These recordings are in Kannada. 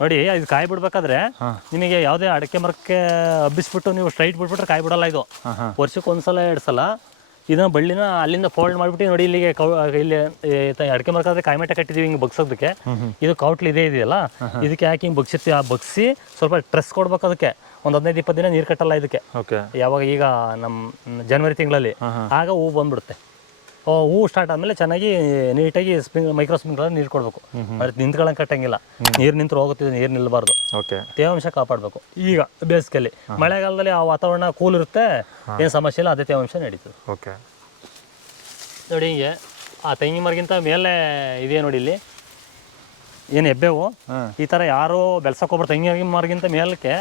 ನೋಡಿ ಇದು ಕಾಯಿ ಬಿಡ್ಬೇಕಾದ್ರೆ ನಿಮಗೆ ಯಾವುದೇ ಅಡಕೆ ಮರಕ್ಕೆ ಹಬ್ಬಿಸ್ಬಿಟ್ಟು ನೀವು ಸ್ಟ್ರೈಟ್ ಬಿಟ್ಬಿಟ್ರೆ ಕಾಯಿ ಬಿಡಲ್ಲ ಇದು. ವರ್ಷಕ್ಕೆ ಒಂದ್ಸಲ ಎರಡು ಸಲ ಇದನ್ನ ಬಳ್ಳಿನ ಅಲ್ಲಿಂದ ಫೋಲ್ಡ್ ಮಾಡಿಬಿಟ್ಟು ನೋಡಿ ಇಲ್ಲಿಗೆ ಕೌ ಇಲ್ಲಿ ಅಡಕೆ ಮರಕಾದ್ರೆ ಕಾಯಿ ಮೆಟ ಕಟ್ಟಿದೀವಿ ಹಿಂಗೆ ಬಗ್ಸೋದಕ್ಕೆ. ಇದು ಕೌಟ್ಲಿ ಇದೇ ಇದೆಯಲ್ಲ? ಇದಕ್ಕೆ ಹಾಕಿ ಹಿಂಗೆ ಬಗ್ಸಿರ್ತೀವಿ. ಆ ಬಗ್ಸಿ ಸ್ವಲ್ಪ ಟ್ರೆಸ್ ಕೊಡ್ಬೇಕು ಅದಕ್ಕೆ. ಒಂದು ಹದಿನೈದು ಇಪ್ಪತ್ತು ದಿನ ನೀರು ಕಟ್ಟಲ್ಲ ಇದಕ್ಕೆ. ಓಕೆ. ಯಾವಾಗ ಈಗ ನಮ್ಮ ಜನವರಿ ತಿಂಗಳಲ್ಲಿ. ಆಗ ಹೂ ಬಂದ್ಬಿಡುತ್ತೆ. ಓ, ಹೂ ಸ್ಟಾರ್ಟ್ ಆದಮೇಲೆ ಚೆನ್ನಾಗಿ ನೀಟಾಗಿ ಸ್ಪ್ರಿಂಗ್ ಮೈಕ್ರೋ ಸ್ಪ್ರಿಂಕ್ಲರ್ ನೀರು ಕೊಡಬೇಕು. ಅದ್ರ ನಿಂತ್ಕೊಳ್ಳೋಕೆ ಕಟ್ಟಂಗಿಲ್ಲ ನೀರು ನಿಂತು ಹೋಗುತ್ತಿದೆ ನೀರು ನಿಲ್ಲಬಾರ್ದು ಓಕೆ. ತೇವಾಂಶ ಕಾಪಾಡಬೇಕು. ಈಗ ಬೇಸಿಗೆಯಲ್ಲಿ ಮಳೆಗಾಲದಲ್ಲಿ ಆ ವಾತಾವರಣ ಕೂಲ್ ಇರುತ್ತೆ ಏನು ಸಮಸ್ಯೆ ಇಲ್ಲ ಅದೇ ತೇವಾಂಶ ನಡೀತದೆ. ಓಕೆ. ನೋಡಿ ಹಿಂಗೆ ಆ ತೆಂಗಿನ ಮರಗಿಂತ ಮೇಲೆ ಇದೆ ನೋಡಿ ಇಲ್ಲಿ. ಏನು ಎಬ್ಬೇವು ಈ ಥರ ಯಾರು ಬೆಳ್ಸಕ್ಕೆ ಹೋಗ್ಬಾರ್ದು ತೆಂಗಿನ ಮರಗಿಂತ ಮೇಲಕ್ಕೆ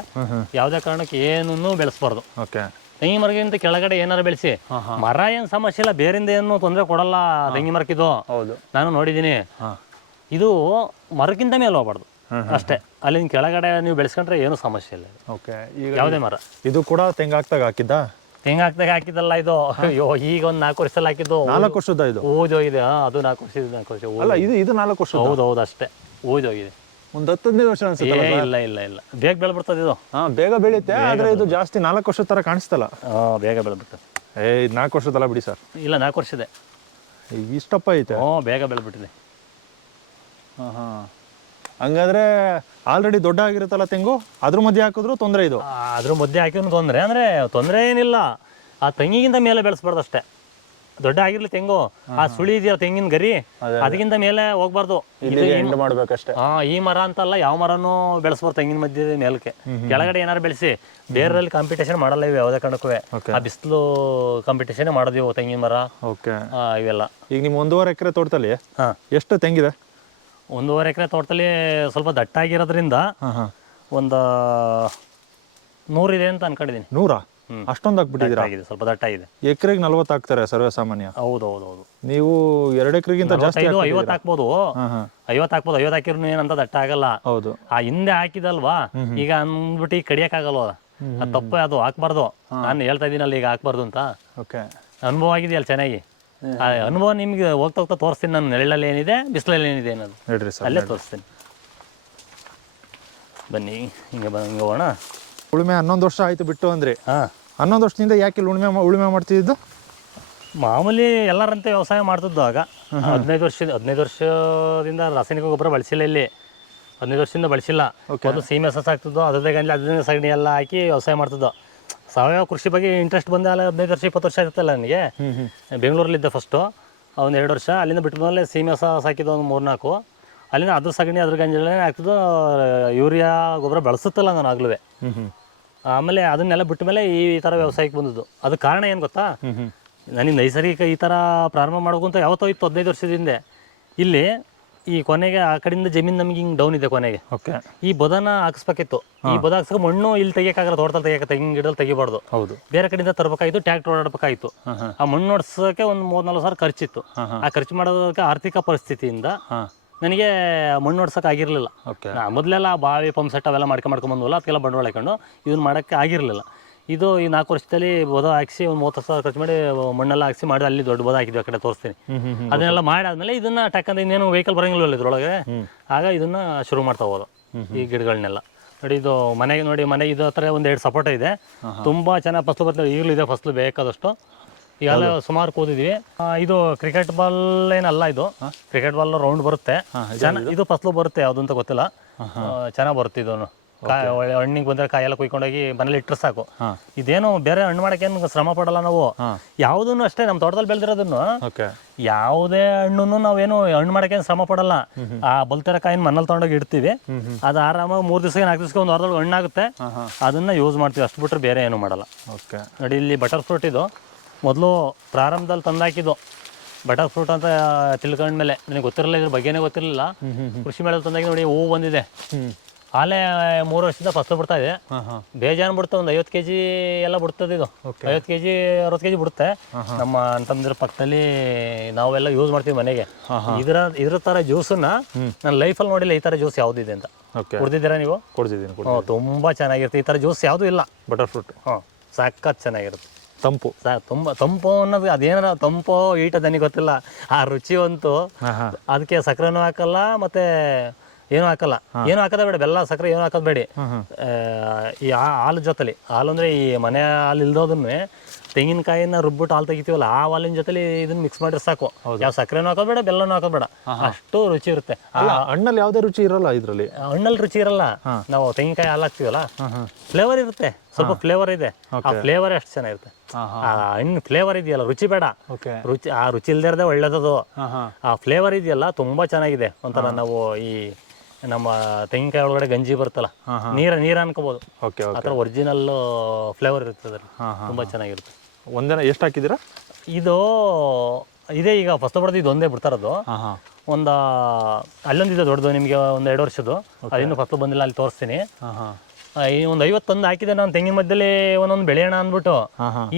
ಯಾವುದೇ ಕಾರಣಕ್ಕೆ ಏನೂ ಬೆಳೆಸ್ಬಾರ್ದು. ಓಕೆ. ತೆಂಗಿನ ಮರಗಿಂತ ಕೆಳಗಡೆ ಏನಾರು ಬೆಳೆಸಿ. ಮರ ಏನ್ ಸಮಸ್ಯೆ ಇಲ್ಲ ಬೇರಿಂದ ಏನು ತೊಂದರೆ ಕೊಡಲ್ಲ ತೆಂಗಿನ ಮರಕ್ಕಿದು. ಹೌದು. ನಾನು ನೋಡಿದೀನಿ ಇದು ಮರಕ್ಕಿಂತ ಮೇಲೆ ಹೋಗ್ಬಾರ್ದು. ಅಷ್ಟೇ. ಅಲ್ಲಿನ ಕೆಳಗಡೆ ನೀವು ಬೆಳೆಸ್ಕೊಂಡ್ರೆ ಏನು ಸಮಸ್ಯೆ ಇಲ್ಲ. ಓಕೆ. ಈಗ ಯಾವುದೇ ಮರ. ಇದು ಕೂಡ ತೆಂಗಾಗ್ತಾಗ ಹಾಕಿದ್ದ? ತೆಂಗ ಹಾಕ್ದಾಗ ಹಾಕಿದ್ದಲ್ಲ ಇದು. ಅಯ್ಯೋ ಈಗ ಒಂದ್ ನಾಲ್ಕು ವರ್ಷದಲ್ಲಿ ಹಾಕಿದ್ದು. ನಾಲ್ಕು ವರ್ಷದ ಇದು? ಓದೋಗಿದೆ ಅದು ನಾಲ್ಕು ವರ್ಷ ಇದು ನಾಲ್ಕು ವರ್ಷ. ಅಲ್ಲ ಇದು ಇದು ನಾಲ್ಕು ವರ್ಷ ಹೌದು ಹೌದು ಅಷ್ಟೇ. ಓದೋಗಿದೆ ಒಂದು ಹತ್ತು ಹದಿನೈದು ವರ್ಷ ಏ ಅನ್ಸುತ್ತಲ್ಲ ಇಲ್ಲ ಇಲ್ಲ ಇಲ್ಲ. ಬೇಗ ಬೆಳ್ಬಿಡ್ತದೆ ಇದು. ಹಾ ಬೇಗ ಬೆಳೆಯುತ್ತೆ ಆದ್ರೆ ಇದು ಜಾಸ್ತಿ ನಾಲ್ಕು ವರ್ಷದ ತರ ಕಾಣಿಸ್ತಲ್ಲ. ಆ, ಬೇಗ ಬೆಳೆಬಿಡ್ತದೆ ಏ ಇದು ನಾಲ್ಕು ವರ್ಷದಲ್ಲ ಬಿಡಿ ಸರ್. ಇಲ್ಲ ನಾಲ್ಕು ವರ್ಷ ವರ್ಷದೆ ಇಷ್ಟಪ್ಪ ಐತೆ. ಹ್ಞೂ ಬೇಗ ಬೆಳೆಬಿಟ್ಟಿದೆ ಹಾ ಹಾ. ಹಂಗಾದ್ರೆ ಆಲ್ರೆಡಿ ದೊಡ್ಡ ಆಗಿರುತ್ತಲ್ಲ ತೆಂಗು? ಅದ್ರ ಮಧ್ಯೆ ಹಾಕಿದ್ರು ತೊಂದರೆ ಇದು. ಆ, ಅದ್ರ ಮಧ್ಯೆ ಹಾಕಿದ್ರು ತೊಂದರೆ. ಅಂದರೆ ತೊಂದರೆ ಏನಿಲ್ಲ. ಆ ತೆಂಗಿಗಿಂತ ಮೇಲೆ ಬೆಳೆಸ್ಬಾರ್ದು ಅಷ್ಟೇ. ದೊಡ್ಡ ಆಗಿರ್ಲಿ ತೆಂಗು. ಆ ಸುಳಿ ಇದೆಯಾ ತೆಂಗಿನ ಗರಿ ಅದಕ್ಕಿಂತ ಮೇಲೆ ಹೋಗ್ಬಾರ್ದು. ಎಂಡ್ ಮಾಡ್ಬೇಕಷ್ಟೇ. ಹಾ ಈ ಮರ ಅಂತಲ್ಲ ಯಾವ ಮರನೂ ಬೆಳೆಸ್ಬಾರ್ದು ತೆಂಗಿನ ಮಧ್ಯದ ಮೇಲಕ್ಕೆ. ಕೆಳಗಡೆ ಏನಾರು ಬೆಳೆಸಿ ಬೇರೆಯಲ್ಲಿ ಕಾಂಪಿಟೇಷನ್ ಮಾಡಲ್ಲ ಇವು ಯಾವುದೇ ಕಾರಣಕ್ಕೂ. Okay. ಆ ಬಿಸಿಲು ಕಾಂಪಿಟೇಷನ್ ಮಾಡೋದು ಇವು ತೆಂಗಿನ ಮರ. ಓಕೆ ಆ, ಇವೆಲ್ಲ. ಈಗ ನಿಮ್ಮ ಒಂದೂವರೆ ಎಕರೆ ತೋಟದಲ್ಲಿ ಹಾ. ಎಷ್ಟು ತೆಂಗಿದೆ? ಒಂದೂವರೆ ಎಕರೆ ತೋಟದಲ್ಲಿ ಸ್ವಲ್ಪ ದಟ್ಟ ಆಗಿರೋದ್ರಿಂದ ಹಾಂ. ಒಂದು ನೂರಿದೆ ಅಂತ ಅನ್ಕೊಂಡಿದ್ದೀನಿ. ನೂರಾ. ಅಷ್ಟೊಂದು ಹಾಕ್ಬಿಟ್ಟಿದ್ದೀರಾ? ಆಗಿದೆ ಸ್ವಲ್ಪ ಇದೆ ಎಕರೆಗೆ ನಲ್ವತ್ತು ಹಾಕ್ತಾರೆ ಸರ್ವೇ ಸಾಮಾನ್ಯ ಹೌದು ಹೌದು ಹೌದು ನೀವು ಎರಡು ಎಕರೆಗಿಂತ ಜಾಸ್ತಿ ಐದು ಐವತ್ತು ಹಾಕ್ಬೋದು. ಐವತ್ತು ಹಾಕ್ಬೋದು ಐವತ್ತು ಹಾಕಿದ್ರು ಏನಂತ ದಟ್ಟ ಆಗಲ್ಲ ಹೌದು. ಆ ಹಿಂದೆ ಹಾಕಿದಲ್ವಾ? ಈಗ ಅಂದ್ಬಿಟ್ಟು ಕಡಿಯಕ್ ಕಡಿಯಕ್ಕಾಗಲ್ವ? ಅದು ತಪ್ಪು ಅದು ಹಾಕ್ಬಾರ್ದು. ನಾನು ಹೇಳ್ತಾ ಇದೀನಲ್ಲ ಈಗ ಹಾಕ್ಬಾರ್ದು ಅಂತ. ಓಕೆ. ಅನುಭವ ಆಗಿದೆಯಲ್ಲ ಚೆನ್ನಾಗಿ? ಆ ಅನುಭವ ನಿಮ್ಗೆ ಹೋಗ್ತಾ ಹೋಗ್ತಾ ತೋರಿಸ್ತೀನಿ ನಾನು ನೆರಳಲ್ಲಿ ಏನಿದೆ ಬಿಸಿಲಲ್ಲಿ ಏನಿದೆ ಅನ್ನೋದು. ಹೇಳ್ರಿ ಸರ್ ಅಲ್ಲೇ ತೋರಿಸ್ತೀನಿ. ಬನ್ನಿ ಹಿಂಗೆ ಬಂದು ಹಿಂಗೆ ಹೋಗೋಣ. ಉಳುಮೆ ಹನ್ನೊಂದು ವರ್ಷ ಆಯ್ತು ಬಿಟ್ಟು ಅಂದ್ರಿ. ಹಾಂ. ಹನ್ನೊಂದು ವರ್ಷದಿಂದ ಯಾಕೆ ಇಲ್ಲಿ ಉಳುಮೆ ಮಾ- ಉಳುಮೆ ಮಾಡ್ತಿದ್ದು? ಮಾಮೂಲಿ ಎಲ್ಲರಂತೆ ವ್ಯವಸಾಯ ಮಾಡ್ತಿದ್ದು ಆಗ. ಹದಿನೈದು ವರ್ಷದ ಹದಿನೈದು ವರ್ಷದಿಂದ ರಾಸಾಯನಿಕ ಗೊಬ್ಬರ ಬಳಸಿಲ್ಲ ಇಲ್ಲಿ. ಹದಿನೈದು ವರ್ಷದಿಂದ ಬಳಸಿಲ್ಲ. ಅದು ಸೀಮೆ ಸಸ ಆಗ್ತಿದ್ದು ಅದೇ ಗಂಜಲ ಅದನ್ನ ಸಗಣಿ ಎಲ್ಲ ಹಾಕಿ ವ್ಯವಸಾಯ ಮಾಡ್ತಿದ್ದು. ಸಾವಯವ ಕೃಷಿ ಬಗ್ಗೆ ಇಂಟ್ರೆಸ್ಟ್ ಬಂದ ಅಲ್ಲ ಹದಿನೈದು ವರ್ಷ ಇಪ್ಪತ್ತು ವರ್ಷ ಆಗುತ್ತಲ್ಲ ನನಗೆ? ಬೆಂಗಳೂರಲ್ಲಿದ್ದೆ ಫಸ್ಟು ಒಂದು ಎರಡು ವರ್ಷ. ಅಲ್ಲಿಂದ ಬಿಟ್ಟು ಮೇಲೆ ಸೀಮೆ ಸಹ ಸಾಕಿದ್ದು ಒಂದು ಮೂರು ನಾಲ್ಕು ಅಲ್ಲಿಂದ ಅದ್ರ ಸಗಣಿ ಅದ್ರ ಗಂಜಲೇ ಆಗ್ತಿದ್ದು ಯೂರಿಯಾ ಗೊಬ್ಬರ ಬಳಸುತ್ತಲ್ಲ ನಾನು ಆಗ್ಲೂ ಹ್ಞೂ ಹ್ಞೂ ಆಮೇಲೆ ಅದನ್ನೆಲ್ಲ ಬಿಟ್ಟ ಮೇಲೆ ಈ ಥರ ವ್ಯವಸಾಯಕ್ಕೆ ಬಂದದ್ದು. ಅದಕ್ಕೆ ಕಾರಣ ಏನು ಗೊತ್ತಾ? ನನಗೆ ನೈಸರ್ಗಿಕ ಈ ಥರ ಪ್ರಾರಂಭ ಮಾಡೋಕ್ಕಂತ ಯಾವತ್ತೋ ಇತ್ತು ಹದಿನೈದು ವರ್ಷದ ಹಿಂದೆ. ಇಲ್ಲಿ ಈ ಕೊನೆಗೆ ಆ ಕಡೆಯಿಂದ ಜಮೀನು ನಮಗೆ ಹಿಂಗೆ ಡೌನ್ ಇದೆ ಕೊನೆಗೆ. ಓಕೆ. ಈ ಬದನ ಹಾಕಿಸ್ಬೇಕಿತ್ತು. ಈ ಬದ ಹಾಕ್ಸಕ್ಕೆ ಮಣ್ಣು ಇಲ್ಲಿ ತೆಗಿಯೋಕ್ಕಾಗಲ್ಲ ತೋಟದಲ್ಲಿ ತೆಗಿಯಕ್ಕೆ ತೆಂಗಿನ ಗಿಡದಲ್ಲಿ ತೆಗಿಬಾರ್ದು. ಹೌದು. ಬೇರೆ ಕಡೆಯಿಂದ ತರಬೇಕಾಯ್ತು ಟ್ಯಾಕ್ಟರ್ ಓಡಾಡಬೇಕಾಯ್ತು. ಆ ಮಣ್ಣು ಓಡಿಸೋಕೆ ಒಂದು ಮೂರ್ನಾಲ್ಕು ಸಾವಿರ ಖರ್ಚಿತ್ತು. ಆ ಖರ್ಚು ಮಾಡೋದಕ್ಕೆ ಆರ್ಥಿಕ ಪರಿಸ್ಥಿತಿಯಿಂದ ನನಗೆ ಮಣ್ಣು ಹೊಡ್ಸೋಕೆ ಆಗಿರಲಿಲ್ಲ. ಓಕೆ ನಾ ಮೊದಲೆಲ್ಲ ಬಾವಿ ಪಂಪ್ ಸೆಟ್ ಅವೆಲ್ಲ ಮಾಡ್ಕೊಂಡು ಮಾಡ್ಕೊಂಡು ಬಂದ್ವಲ್ಲ ಅದಕ್ಕೆಲ್ಲ ಬಂಡವಾಳ ಹಾಕೊಂಡು ಇದನ್ನ ಮಾಡೋಕ್ಕೆ ಆಗಿರಲಿಲ್ಲ. ಇದು ಈ ನಾಲ್ಕು ವರ್ಷದಲ್ಲಿ ಬೋದ ಹಾಕಿಸಿ ಒಂದು ಮೂವತ್ತು ಸಾವಿರ ಖರ್ಚು ಮಾಡಿ ಮಣ್ಣೆಲ್ಲ ಹಾಕಿಸಿ ಮಾಡಿ ಅಲ್ಲಿ ದೊಡ್ಡ ಬೋದ ಹಾಕಿದ್ವಿ ಆ ಕಡೆ ತೋರಿಸ್ತೀನಿ. ಅದನ್ನೆಲ್ಲಾ ಮಾಡಾದ್ಮೇಲೆ ಇದನ್ನ ಟಕ್ಕಂತ ಇನ್ನೇನು ವೆಹಿಕಲ್ ಬರಂಗಿಲ್ಲ ಇದ್ರೊಳಗೆ? ಆಗ ಇದನ್ನ ಶುರು ಮಾಡ್ತಾ ಹೋದು ಈ ಗಿಡಗಳನ್ನೆಲ್ಲ ನೋಡಿ ಇದು ಮನೆಗೆ ನೋಡಿ ಮನೆಗೆ ಇದು ಹತ್ರ ಒಂದು ಎರಡು ಸಪೋಟ ಇದೆ. ತುಂಬಾ ಚೆನ್ನಾಗಿ ಫಸ್ಲು ಬರ್ತದೆ. ಈಗಲೂ ಇದೆ ಫಸ್ಲು ಬೇಕಾದಷ್ಟು. ಈಗೆಲ್ಲ ಸುಮಾರು ಕೂದಿದ್ವಿ ಆ, ಇದು ಕ್ರಿಕೆಟ್ ಬಾಲ್ ಏನಲ್ಲ ಇದು. ಕ್ರಿಕೆಟ್ ಬಾಲ್ ರೌಂಡ್ ಬರುತ್ತೆ. ಇದು ಫಸ್ಲು ಬರುತ್ತೆ ಯಾವ್ದು ಅಂತ ಗೊತ್ತಿಲ್ಲ. ಚೆನ್ನಾಗಿ ಬರುತ್ತೆ ಇದು. ಬಂದ್ರೆ ಹಣ್ಣಿಗೆ ಎಲ್ಲ ಕಾಯೆಲ್ಲ ಕುಯ್ಕೊಂಡೋಗಿ ಮನೇಲಿ ಇಟ್ಟರೆ ಸಾಕು. ಇದೇನು ಬೇರೆ ಹಣ್ಣು ಮಾಡಕ್ಕೆ ಏನು ಶ್ರಮ ಪಡಲ್ಲ ನಾವು. ಯಾವುದನ್ನು ಅಷ್ಟೇ ನಮ್ಮ ತೋಟದಲ್ಲಿ ಬೆಳೆದಿರೋದನ್ನು. ಓಕೆ ಯಾವುದೇ ಹಣ್ಣನ್ನು ನಾವೇನು ಹಣ್ಣು ಮಾಡಕ್ಕೆ ಶ್ರಮ ಪಡಲ್ಲ. ಆ ಬಲ್ತರ ಕಾಯಿನ ಮನೇಲಿ ತೊಗೊಂಡೋಗಿ ಇಡ್ತೀವಿ. ಅದು ಆರಾಮಾಗಿ ಮೂರು ದಿವಸ ನಾಲ್ಕು ದಿವಸಕ್ಕೆ ಒಂದು ವಾರದೊಳಗೆ ಹಣ್ಣಾಗುತ್ತೆ. ಅದನ್ನ ಯೂಸ್ ಮಾಡ್ತೀವಿ. ಅಷ್ಟು ಬಿಟ್ಟರೆ ಬೇರೆ ಏನು ಮಾಡಲ್ಲ. ಓಕೆ ನೋಡಿ ಇಲ್ಲಿ ಬಟರ್ ಫ್ರೂಟ್ ಇದು. ಮೊದಲು ಪ್ರಾರಂಭದಲ್ಲಿ ತಂದಾಕಿದ್ದು ಬಟರ್ ಫ್ರೂಟ್ ಅಂತ ತಿಳ್ಕೊಂಡ್ಮೇಲೆ ನನಗೆ ಗೊತ್ತಿರಲಿಲ್ಲ ಇದ್ರ ಬಗ್ಗೆನೇ ಗೊತ್ತಿರಲಿಲ್ಲ. ಕೃಷಿ ಮೇಳದಲ್ಲಿ ತಂದಾಗಿ ನೋಡಿ ಹೂವು ಬಂದಿದೆ. ಆಲೇ ಮೂರು ವರ್ಷದಿಂದ ಫಸಲು ಬಿಡ್ತಾ ಇದೆ. ಬೇಜಾನ್ ಬಿಡುತ್ತೆ ಒಂದು ಐವತ್ತು ಕೆ ಜಿ ಎಲ್ಲ ಬಿಡ್ತದೆ ಇದು. ಐವತ್ತು ಕೆ ಜಿ ಅರವತ್ತು ಕೆ ಜಿ ಬಿಡುತ್ತೆ ನಮ್ಮ ಅಂತಂದ್ರ ಪಕ್ಕದಲ್ಲಿ ನಾವೆಲ್ಲ ಯೂಸ್ ಮಾಡ್ತೀವಿ ಮನೆಗೆ. ಇದರ ಇದ್ರ ತರ ಜ್ಯೂಸನ್ನ ನನ್ನ ಲೈಫಲ್ಲಿ ನೋಡಿಲ್ಲ ಈ ತರ ಜ್ಯೂಸ್ ಯಾವುದಿದೆ ಅಂತ. ಕುಡ್ದಿದ್ದೀರಾ ನೀವು? ಕುಡ್ದಿದ್ದೀನಿ ತುಂಬಾ ತುಂಬ ಚೆನ್ನಾಗಿರುತ್ತೆ. ಈ ತರ ಜ್ಯೂಸ್ ಯಾವುದೂ ಇಲ್ಲ. ಬಟರ್ ಫ್ರೂಟ್ ಹಾಂ ಸಖತ್ ಚೆನ್ನಾಗಿರುತ್ತೆ. ತಂಪು. ಸರ್ ತುಂಬ ತಂಪು ಅನ್ನೋದು ಅದೇನಾರ ತಂಪು ಈಟ ನನಗೆ ಗೊತ್ತಿಲ್ಲ. ಆ ರುಚಿ ಅಂತೂ ಅದಕ್ಕೆ ಸಕ್ಕರೆನೂ ಹಾಕಲ್ಲ ಮತ್ತೆ ಏನು ಹಾಕಲ್ಲ. ಏನು ಹಾಕದ ಬೇಡ ಬೆಲ್ಲ ಸಕ್ಕರೆ ಏನು ಹಾಕೋದು ಬೇಡಿ. ಈ ಹಾಲು ಜೊತೆಲಿ. ಹಾಲು ಅಂದ್ರೆ ಈ ಮನೆ ಹಾಲು ಇಲ್ದೋದನ್ನೇ ತೆಂಗಿನಕಾಯಿನ ರುಬ್ಬಿಟ್ಟು ಹಾಲು ತೆಗಿತೀವಲ್ಲ ಆ ಹಾಲಿನ ಜೊತೆಲಿ ಇದನ್ನ ಮಿಕ್ಸ್ ಮಾಡಿದ್ರೆ ಸಾಕು. ಯಾವ ಸಕ್ಕರೆನೂ ಹಾಕೋಬೇಡ ಬೇಡ ಬೆಲ್ಲನೂ ಹಾಕೋಬೇಡ ಅಷ್ಟು ರುಚಿ ಇರುತ್ತೆ. ಹಣ್ಣಲ್ಲಿ ಯಾವುದೇ ರುಚಿ ಇರಲ್ಲ ಇದರಲ್ಲಿ? ಹಣ್ಣಲ್ಲಿ ರುಚಿ ಇರಲ್ಲ. ನಾವು ತೆಂಗಿನಕಾಯಿ ಹಾಲು ಹಾಕ್ತೀವಲ್ಲ ಫ್ಲೇವರ್ ಇರುತ್ತೆ. ಸ್ವಲ್ಪ ಫ್ಲೇವರ್ ಇದೆ. ಆ ಫ್ಲೇವರ್ ಅಷ್ಟು ಚೆನ್ನಾಗಿರುತ್ತೆ. ಆ ಹಣ್ಣು ಫ್ಲೇವರ್ ಇದೆಯಲ್ಲ ರುಚಿ ಬೇಡ. ರುಚಿ ಆ ರುಚಿ ಇಲ್ದೇ ಇರದೆ ಒಳ್ಳೇದದು ಆ ಫ್ಲೇವರ್ ಇದೆಯಲ್ಲ ತುಂಬಾ ಚೆನ್ನಾಗಿದೆ. ಒಂಥರ ನಾವು ಈ ನಮ್ಮ ತೆಂಗಿನಕಾಯಿ ಒಳಗಡೆ ಗಂಜಿ ಬರುತ್ತಲ್ಲ ನೀರ ನೀರ ಅನ್ಕೋಬಹುದು ಓಕೆ ಆ ಓಕೆ ಥರ ಒರಿಜಿನಲ್ ಫ್ಲೇವರ್ ಇರುತ್ತೆ ಅದ್ರಲ್ಲಿ. ತುಂಬಾ ಚೆನ್ನಾಗಿರುತ್ತೆ. ಒಂದಿನ ಎಷ್ಟು ಹಾಕಿದ್ದೀರಾ? ಇದು ಇದೇ ಈಗ ಫಸ್ಟ್ ಬರೋದು ಇದು ಒಂದೇ ಬಿಡ್ತಾರದು ಹಾಂ ಹಾಂ. ಒಂದು ಅಲ್ಲೊಂದಿದೆ ದೊಡ್ಡದು ನಿಮಗೆ ಒಂದು ಎರಡು ವರ್ಷದ್ದು. ಅದಿನ್ನೂ ಫಸ್ಟ್ ಬಂದಿಲ್ಲ ಅಲ್ಲಿ ತೋರಿಸ್ತೀನಿ. ಹಾಂ ಈ ಒಂದು ಐವತ್ತೊಂದು ಹಾಕಿದೆ ನಾನು ತೆಂಗಿನ ಮಧ್ಯದಲ್ಲಿ ಒಂದೊಂದು ಬೆಳೆಯೋಣ ಅಂದ್ಬಿಟ್ಟು.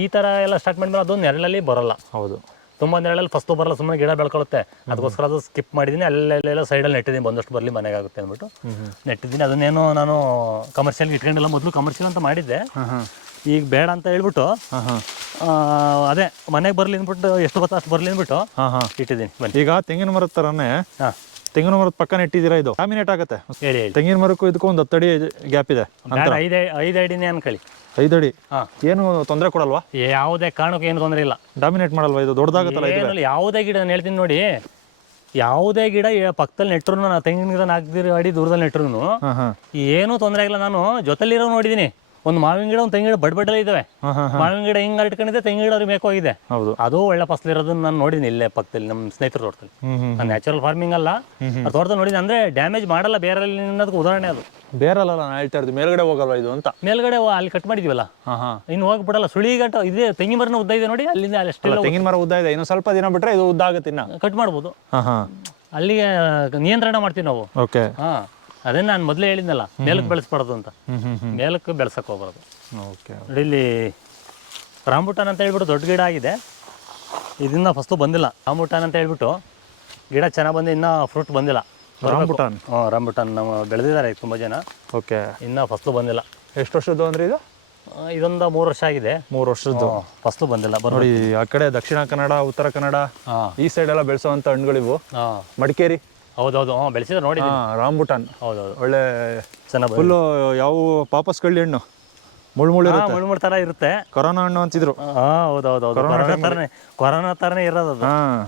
ಈ ಥರ ಎಲ್ಲ ಸ್ಟಾರ್ಟ್ ಮಾಡಿದ್ರೆ ಅದು ನೆರಳಲ್ಲಿ ಬರಲ್ಲ. ಹೌದು. ತುಂಬ ನೆರಳಲ್ಲಿ ಫಸ್ಟು ಬರಲ್ಲ ಸುಮ್ಮನೆ ಗಿಡ ಬೆಳ್ಕೊಳ್ಳುತ್ತೆ ಅದಕ್ಕೋಸ್ಕರ ಅದು ಸ್ಕಿಪ್ ಮಾಡಿದ್ದೀನಿ ಅಲ್ಲೆಲ್ಲ ಸೈಡಲ್ಲಿ ನೆಟ್ಟಿದ್ದೀನಿ ಬಂದಷ್ಟು ಬರಲಿ ಮನೆಗಾಗುತ್ತೆ ಅಂದ್ಬಿಟ್ಟು. ನೆಟ್ಟಿದ್ದೀನಿ ಅದನ್ನೇನೋ ನಾನು ಕಮರ್ಷಿಯಲ್ಗೆ ಇಟ್ಕೊಂಡಿಲ್ಲ ಮೊದಲು ಕಮರ್ಷಿಯಲ್ ಅಂತ ಮಾಡಿದ್ದೆ. ಈಗ ಬೇಡ ಅಂತ ಹೇಳ್ಬಿಟ್ಟು ಅದೇ ಮನೆಗೆ ಬರಲಿ ಅಂದ್ಬಿಟ್ಟು ಎಷ್ಟು ಬತ್ತ ಅಷ್ಟು ಬರಲಿ ಅಂದ್ಬಿಟ್ಟು ಇಟ್ಟಿದ್ದೀನಿ ಬನ್ನಿ. ಈಗ ತೆಂಗಿನ ಮರದ ತರನೇ ಹಾಂ. ತೆಂಗಿನ ಮರದ ಪಕ್ಕ ಇಟ್ಟಿದ್ದೀರಾ ಇದು? ಲ್ಯಾಮಿನೇಟ್ ಆಗುತ್ತೆ. ಹೇಳಿ ತೆಂಗಿನ ಮರಕ್ಕೂ ಇದಕ್ಕೂ ಒಂದು ಹತ್ತಡಿ ಗ್ಯಾಪ್ ಇದೆ ಐದು ಐದು ಅಡಿನೇ ಅನ್ಕೊಳ್ಳಿ. ಐದಡಿ? ಅಡಿ ಏನು ತೊಂದರೆ ಕೊಡಲ್ವಾ? ಯಾವುದೇ ಕಾರಣಕ್ಕೂ ಏನು ತೊಂದರೆ ಇಲ್ಲ. ಡಾಮಿನೇಟ್ ಮಾಡಲ್ವಾ ಇದು? ದೊಡ್ಡದಾಗುತ್ತಲ್ಲ ಯಾವುದೇ ಗಿಡ ನಾನು ಹೇಳ್ತೀನಿ ನೋಡಿ. ಯಾವುದೇ ಗಿಡ ಪಕ್ಕದಲ್ಲಿ ನೆಟ್ಟರು ನಾನು ತೆಂಗಿನ ಗಿಡ ನಾಲ್ಕು ಅಡಿ ದೂರದಲ್ಲಿ ನೆಟ್ಟರು ಏನು ತೊಂದರೆ ಆಗಿಲ್ಲ. ನಾನು ಜೊತೆಲಿರೋ ನೋಡಿದ್ದೀನಿ ಒಂದು ಮಾವಿನ ಗಿಡ ಒಂದು ತೆಂಗಿನ ಗಿಡ ಬಡ್ ಬಡ್ಡಲ್ಲೇ ಹಾಂ ಮಾವಿನ ಗಿಡ ಹಿಂಗ್ ಅಟ್ಕೊಂಡಿದೆ ತೆಂಗಿನ ಗಿಡ ಅವ್ರಿಗೆ ಹೋಗಿದೆ ಹೌದು. ಅದು ಒಳ್ಳೆ ಫಸಲು ಇರೋದನ್ನ ನಾನು ನೋಡಿದ್ದೀನಿ ಇಲ್ಲೇ ಪಕ್ಕದಲ್ಲಿ ನಮ್ಮ ಸ್ನೇಹಿತರ ತೋಟದಲ್ಲಿ. ನಾನು ನ್ಯಾಚುರಲ್ ಫಾರ್ಮಿಂಗ್ ಅಲ್ಲ. ಆ ತೋಟದಲ್ಲಿ ಅಂದ್ರೆ ಅಂದರೆ ಡ್ಯಾಮೇಜ್ ಮಾಡಲ್ಲ ಬೇರೆ ಅನ್ನೋದಕ್ಕೆ ಉದಾಹರಣೆ ಅದು. ಬೇರಲ್ಲ ನಾನು ಹೇಳ್ತಾ ಇರೋದು ಮೇಲ್ಗಡೆ ಹೋಗಲ್ಲ ಇದು ಅಂತ? ಮೇಲ್ಗಡೆ ಅಲ್ಲಿ ಕಟ್ ಮಾಡಿದೀವಲ್ಲ? ಇನ್ನು ಹೋಗ್ಬಿಡಲ್ಲ. ಸುಳಿಗಟ್ಟ ಇದೆ ತೆಂಗಿನ ಮರನ ಉದ್ದ ಇದೆ ನೋಡಿ ಅಲ್ಲಿಂದ ಅಲ್ಲಿ ಅಷ್ಟೇ ತೆಂಗಿನ ಮರ ಉದ್ದ ಇದೆ. ಇನ್ನು ಸ್ವಲ್ಪ ದಿನ ಬಿಟ್ರೆ ಇದು ಉದ್ದ ಆಗುತ್ತೆ ಇನ್ನ. ಕಟ್ ಮಾಡ್ಬೋದು. ಅಲ್ಲಿಗೆ ನಿಯಂತ್ರಣ ಮಾಡ್ತೀವಿ ನಾವು. ಓಕೆ. ಹಾಂ. ಅದೇ ನಾನು ಮೊದಲೇ ಹೇಳಿದ್ನಲ್ಲ ಮೇಲಕ್ಕೆ ಬೆಳೆಸ್ಬಾರ್ದು ಅಂತ. ಮೇಲಕ್ಕೆ ಬೆಳ್ಸಕ್ಕೆ ಹೋಗ್ಬಾರ್ದು. ಓಕೆ ನೋಡಿ ಇಲ್ಲಿ ರಾಂಬುಟಾನ್ ಅಂತ ಹೇಳ್ಬಿಟ್ಟು ದೊಡ್ಡ ಗಿಡ ಆಗಿದೆ. ಇದನ್ನ ಫಸ್ಟು ಬಂದಿಲ್ಲ. ರಾಂಬುಟಾನ್ ಅಂತ ಹೇಳ್ಬಿಟ್ಟು ಗಿಡ ಚೆನ್ನಾಗಿ ಬಂದು ಇನ್ನೂ ಫ್ರೂಟ್ ಬಂದಿಲ್ಲ. ರಾಂಬುಟಾನ್ ಹಾಂ ರಾಂಬುಟಾನ್ ನಾವು ಬೆಳೆದಿದ್ದಾರೆ ತುಂಬ ಜನ. ಓಕೆ. ಇನ್ನೂ ಫಸ್ಟು ಬಂದಿಲ್ಲ. ಎಷ್ಟು ವರ್ಷದ್ದು ಅಂದ್ರೆ ಇದು? ಇದೊಂದು ಮೂರು ವರ್ಷ ಆಗಿದೆ. ಮೂರು ವರ್ಷದ್ದು. ಫಸ್ಟು ಬಂದಿಲ್ಲ ಬರೋ ನೋಡಿ ಆ ಕಡೆ ದಕ್ಷಿಣ ಕನ್ನಡ ಉತ್ತರ ಕನ್ನಡ ಈ ಸೈಡ್ ಎಲ್ಲ ಬೆಳೆಸೋವಂಥ ಹಣ್ಣುಗಳಿವು. ಮಡಿಕೇರಿ? ಹೌದೌದು. ಹಾಂ ಬೆಳೆಸಿದ್ರೆ ನೋಡಿ ಹಾಂ ರಾಂಬುಟಾನ್ ಹೌದೌದು. ಒಳ್ಳೆ ಚೆನ್ನಾಗಿ ಫುಲ್ಲು ಯಾವ ಪಾಪಸ್ ಕಳ್ಳಿ ಹಣ್ಣು? ಇರುತ್ತೆ. ಮುಳ್ಮುಳ್ ಥರ ಇರುತ್ತೆ. ಕೊರೋನಾ ಹಣ್ಣು ಅಂತಿದ್ರು. ಹಾಂ ಹೌದೌದು ಹೌದು. ಕೊರೋನಾ ಥರನೇ ಕೊರೋನಾ ಥರನೇ ಇರೋದು ಅದು. ಹಾಂ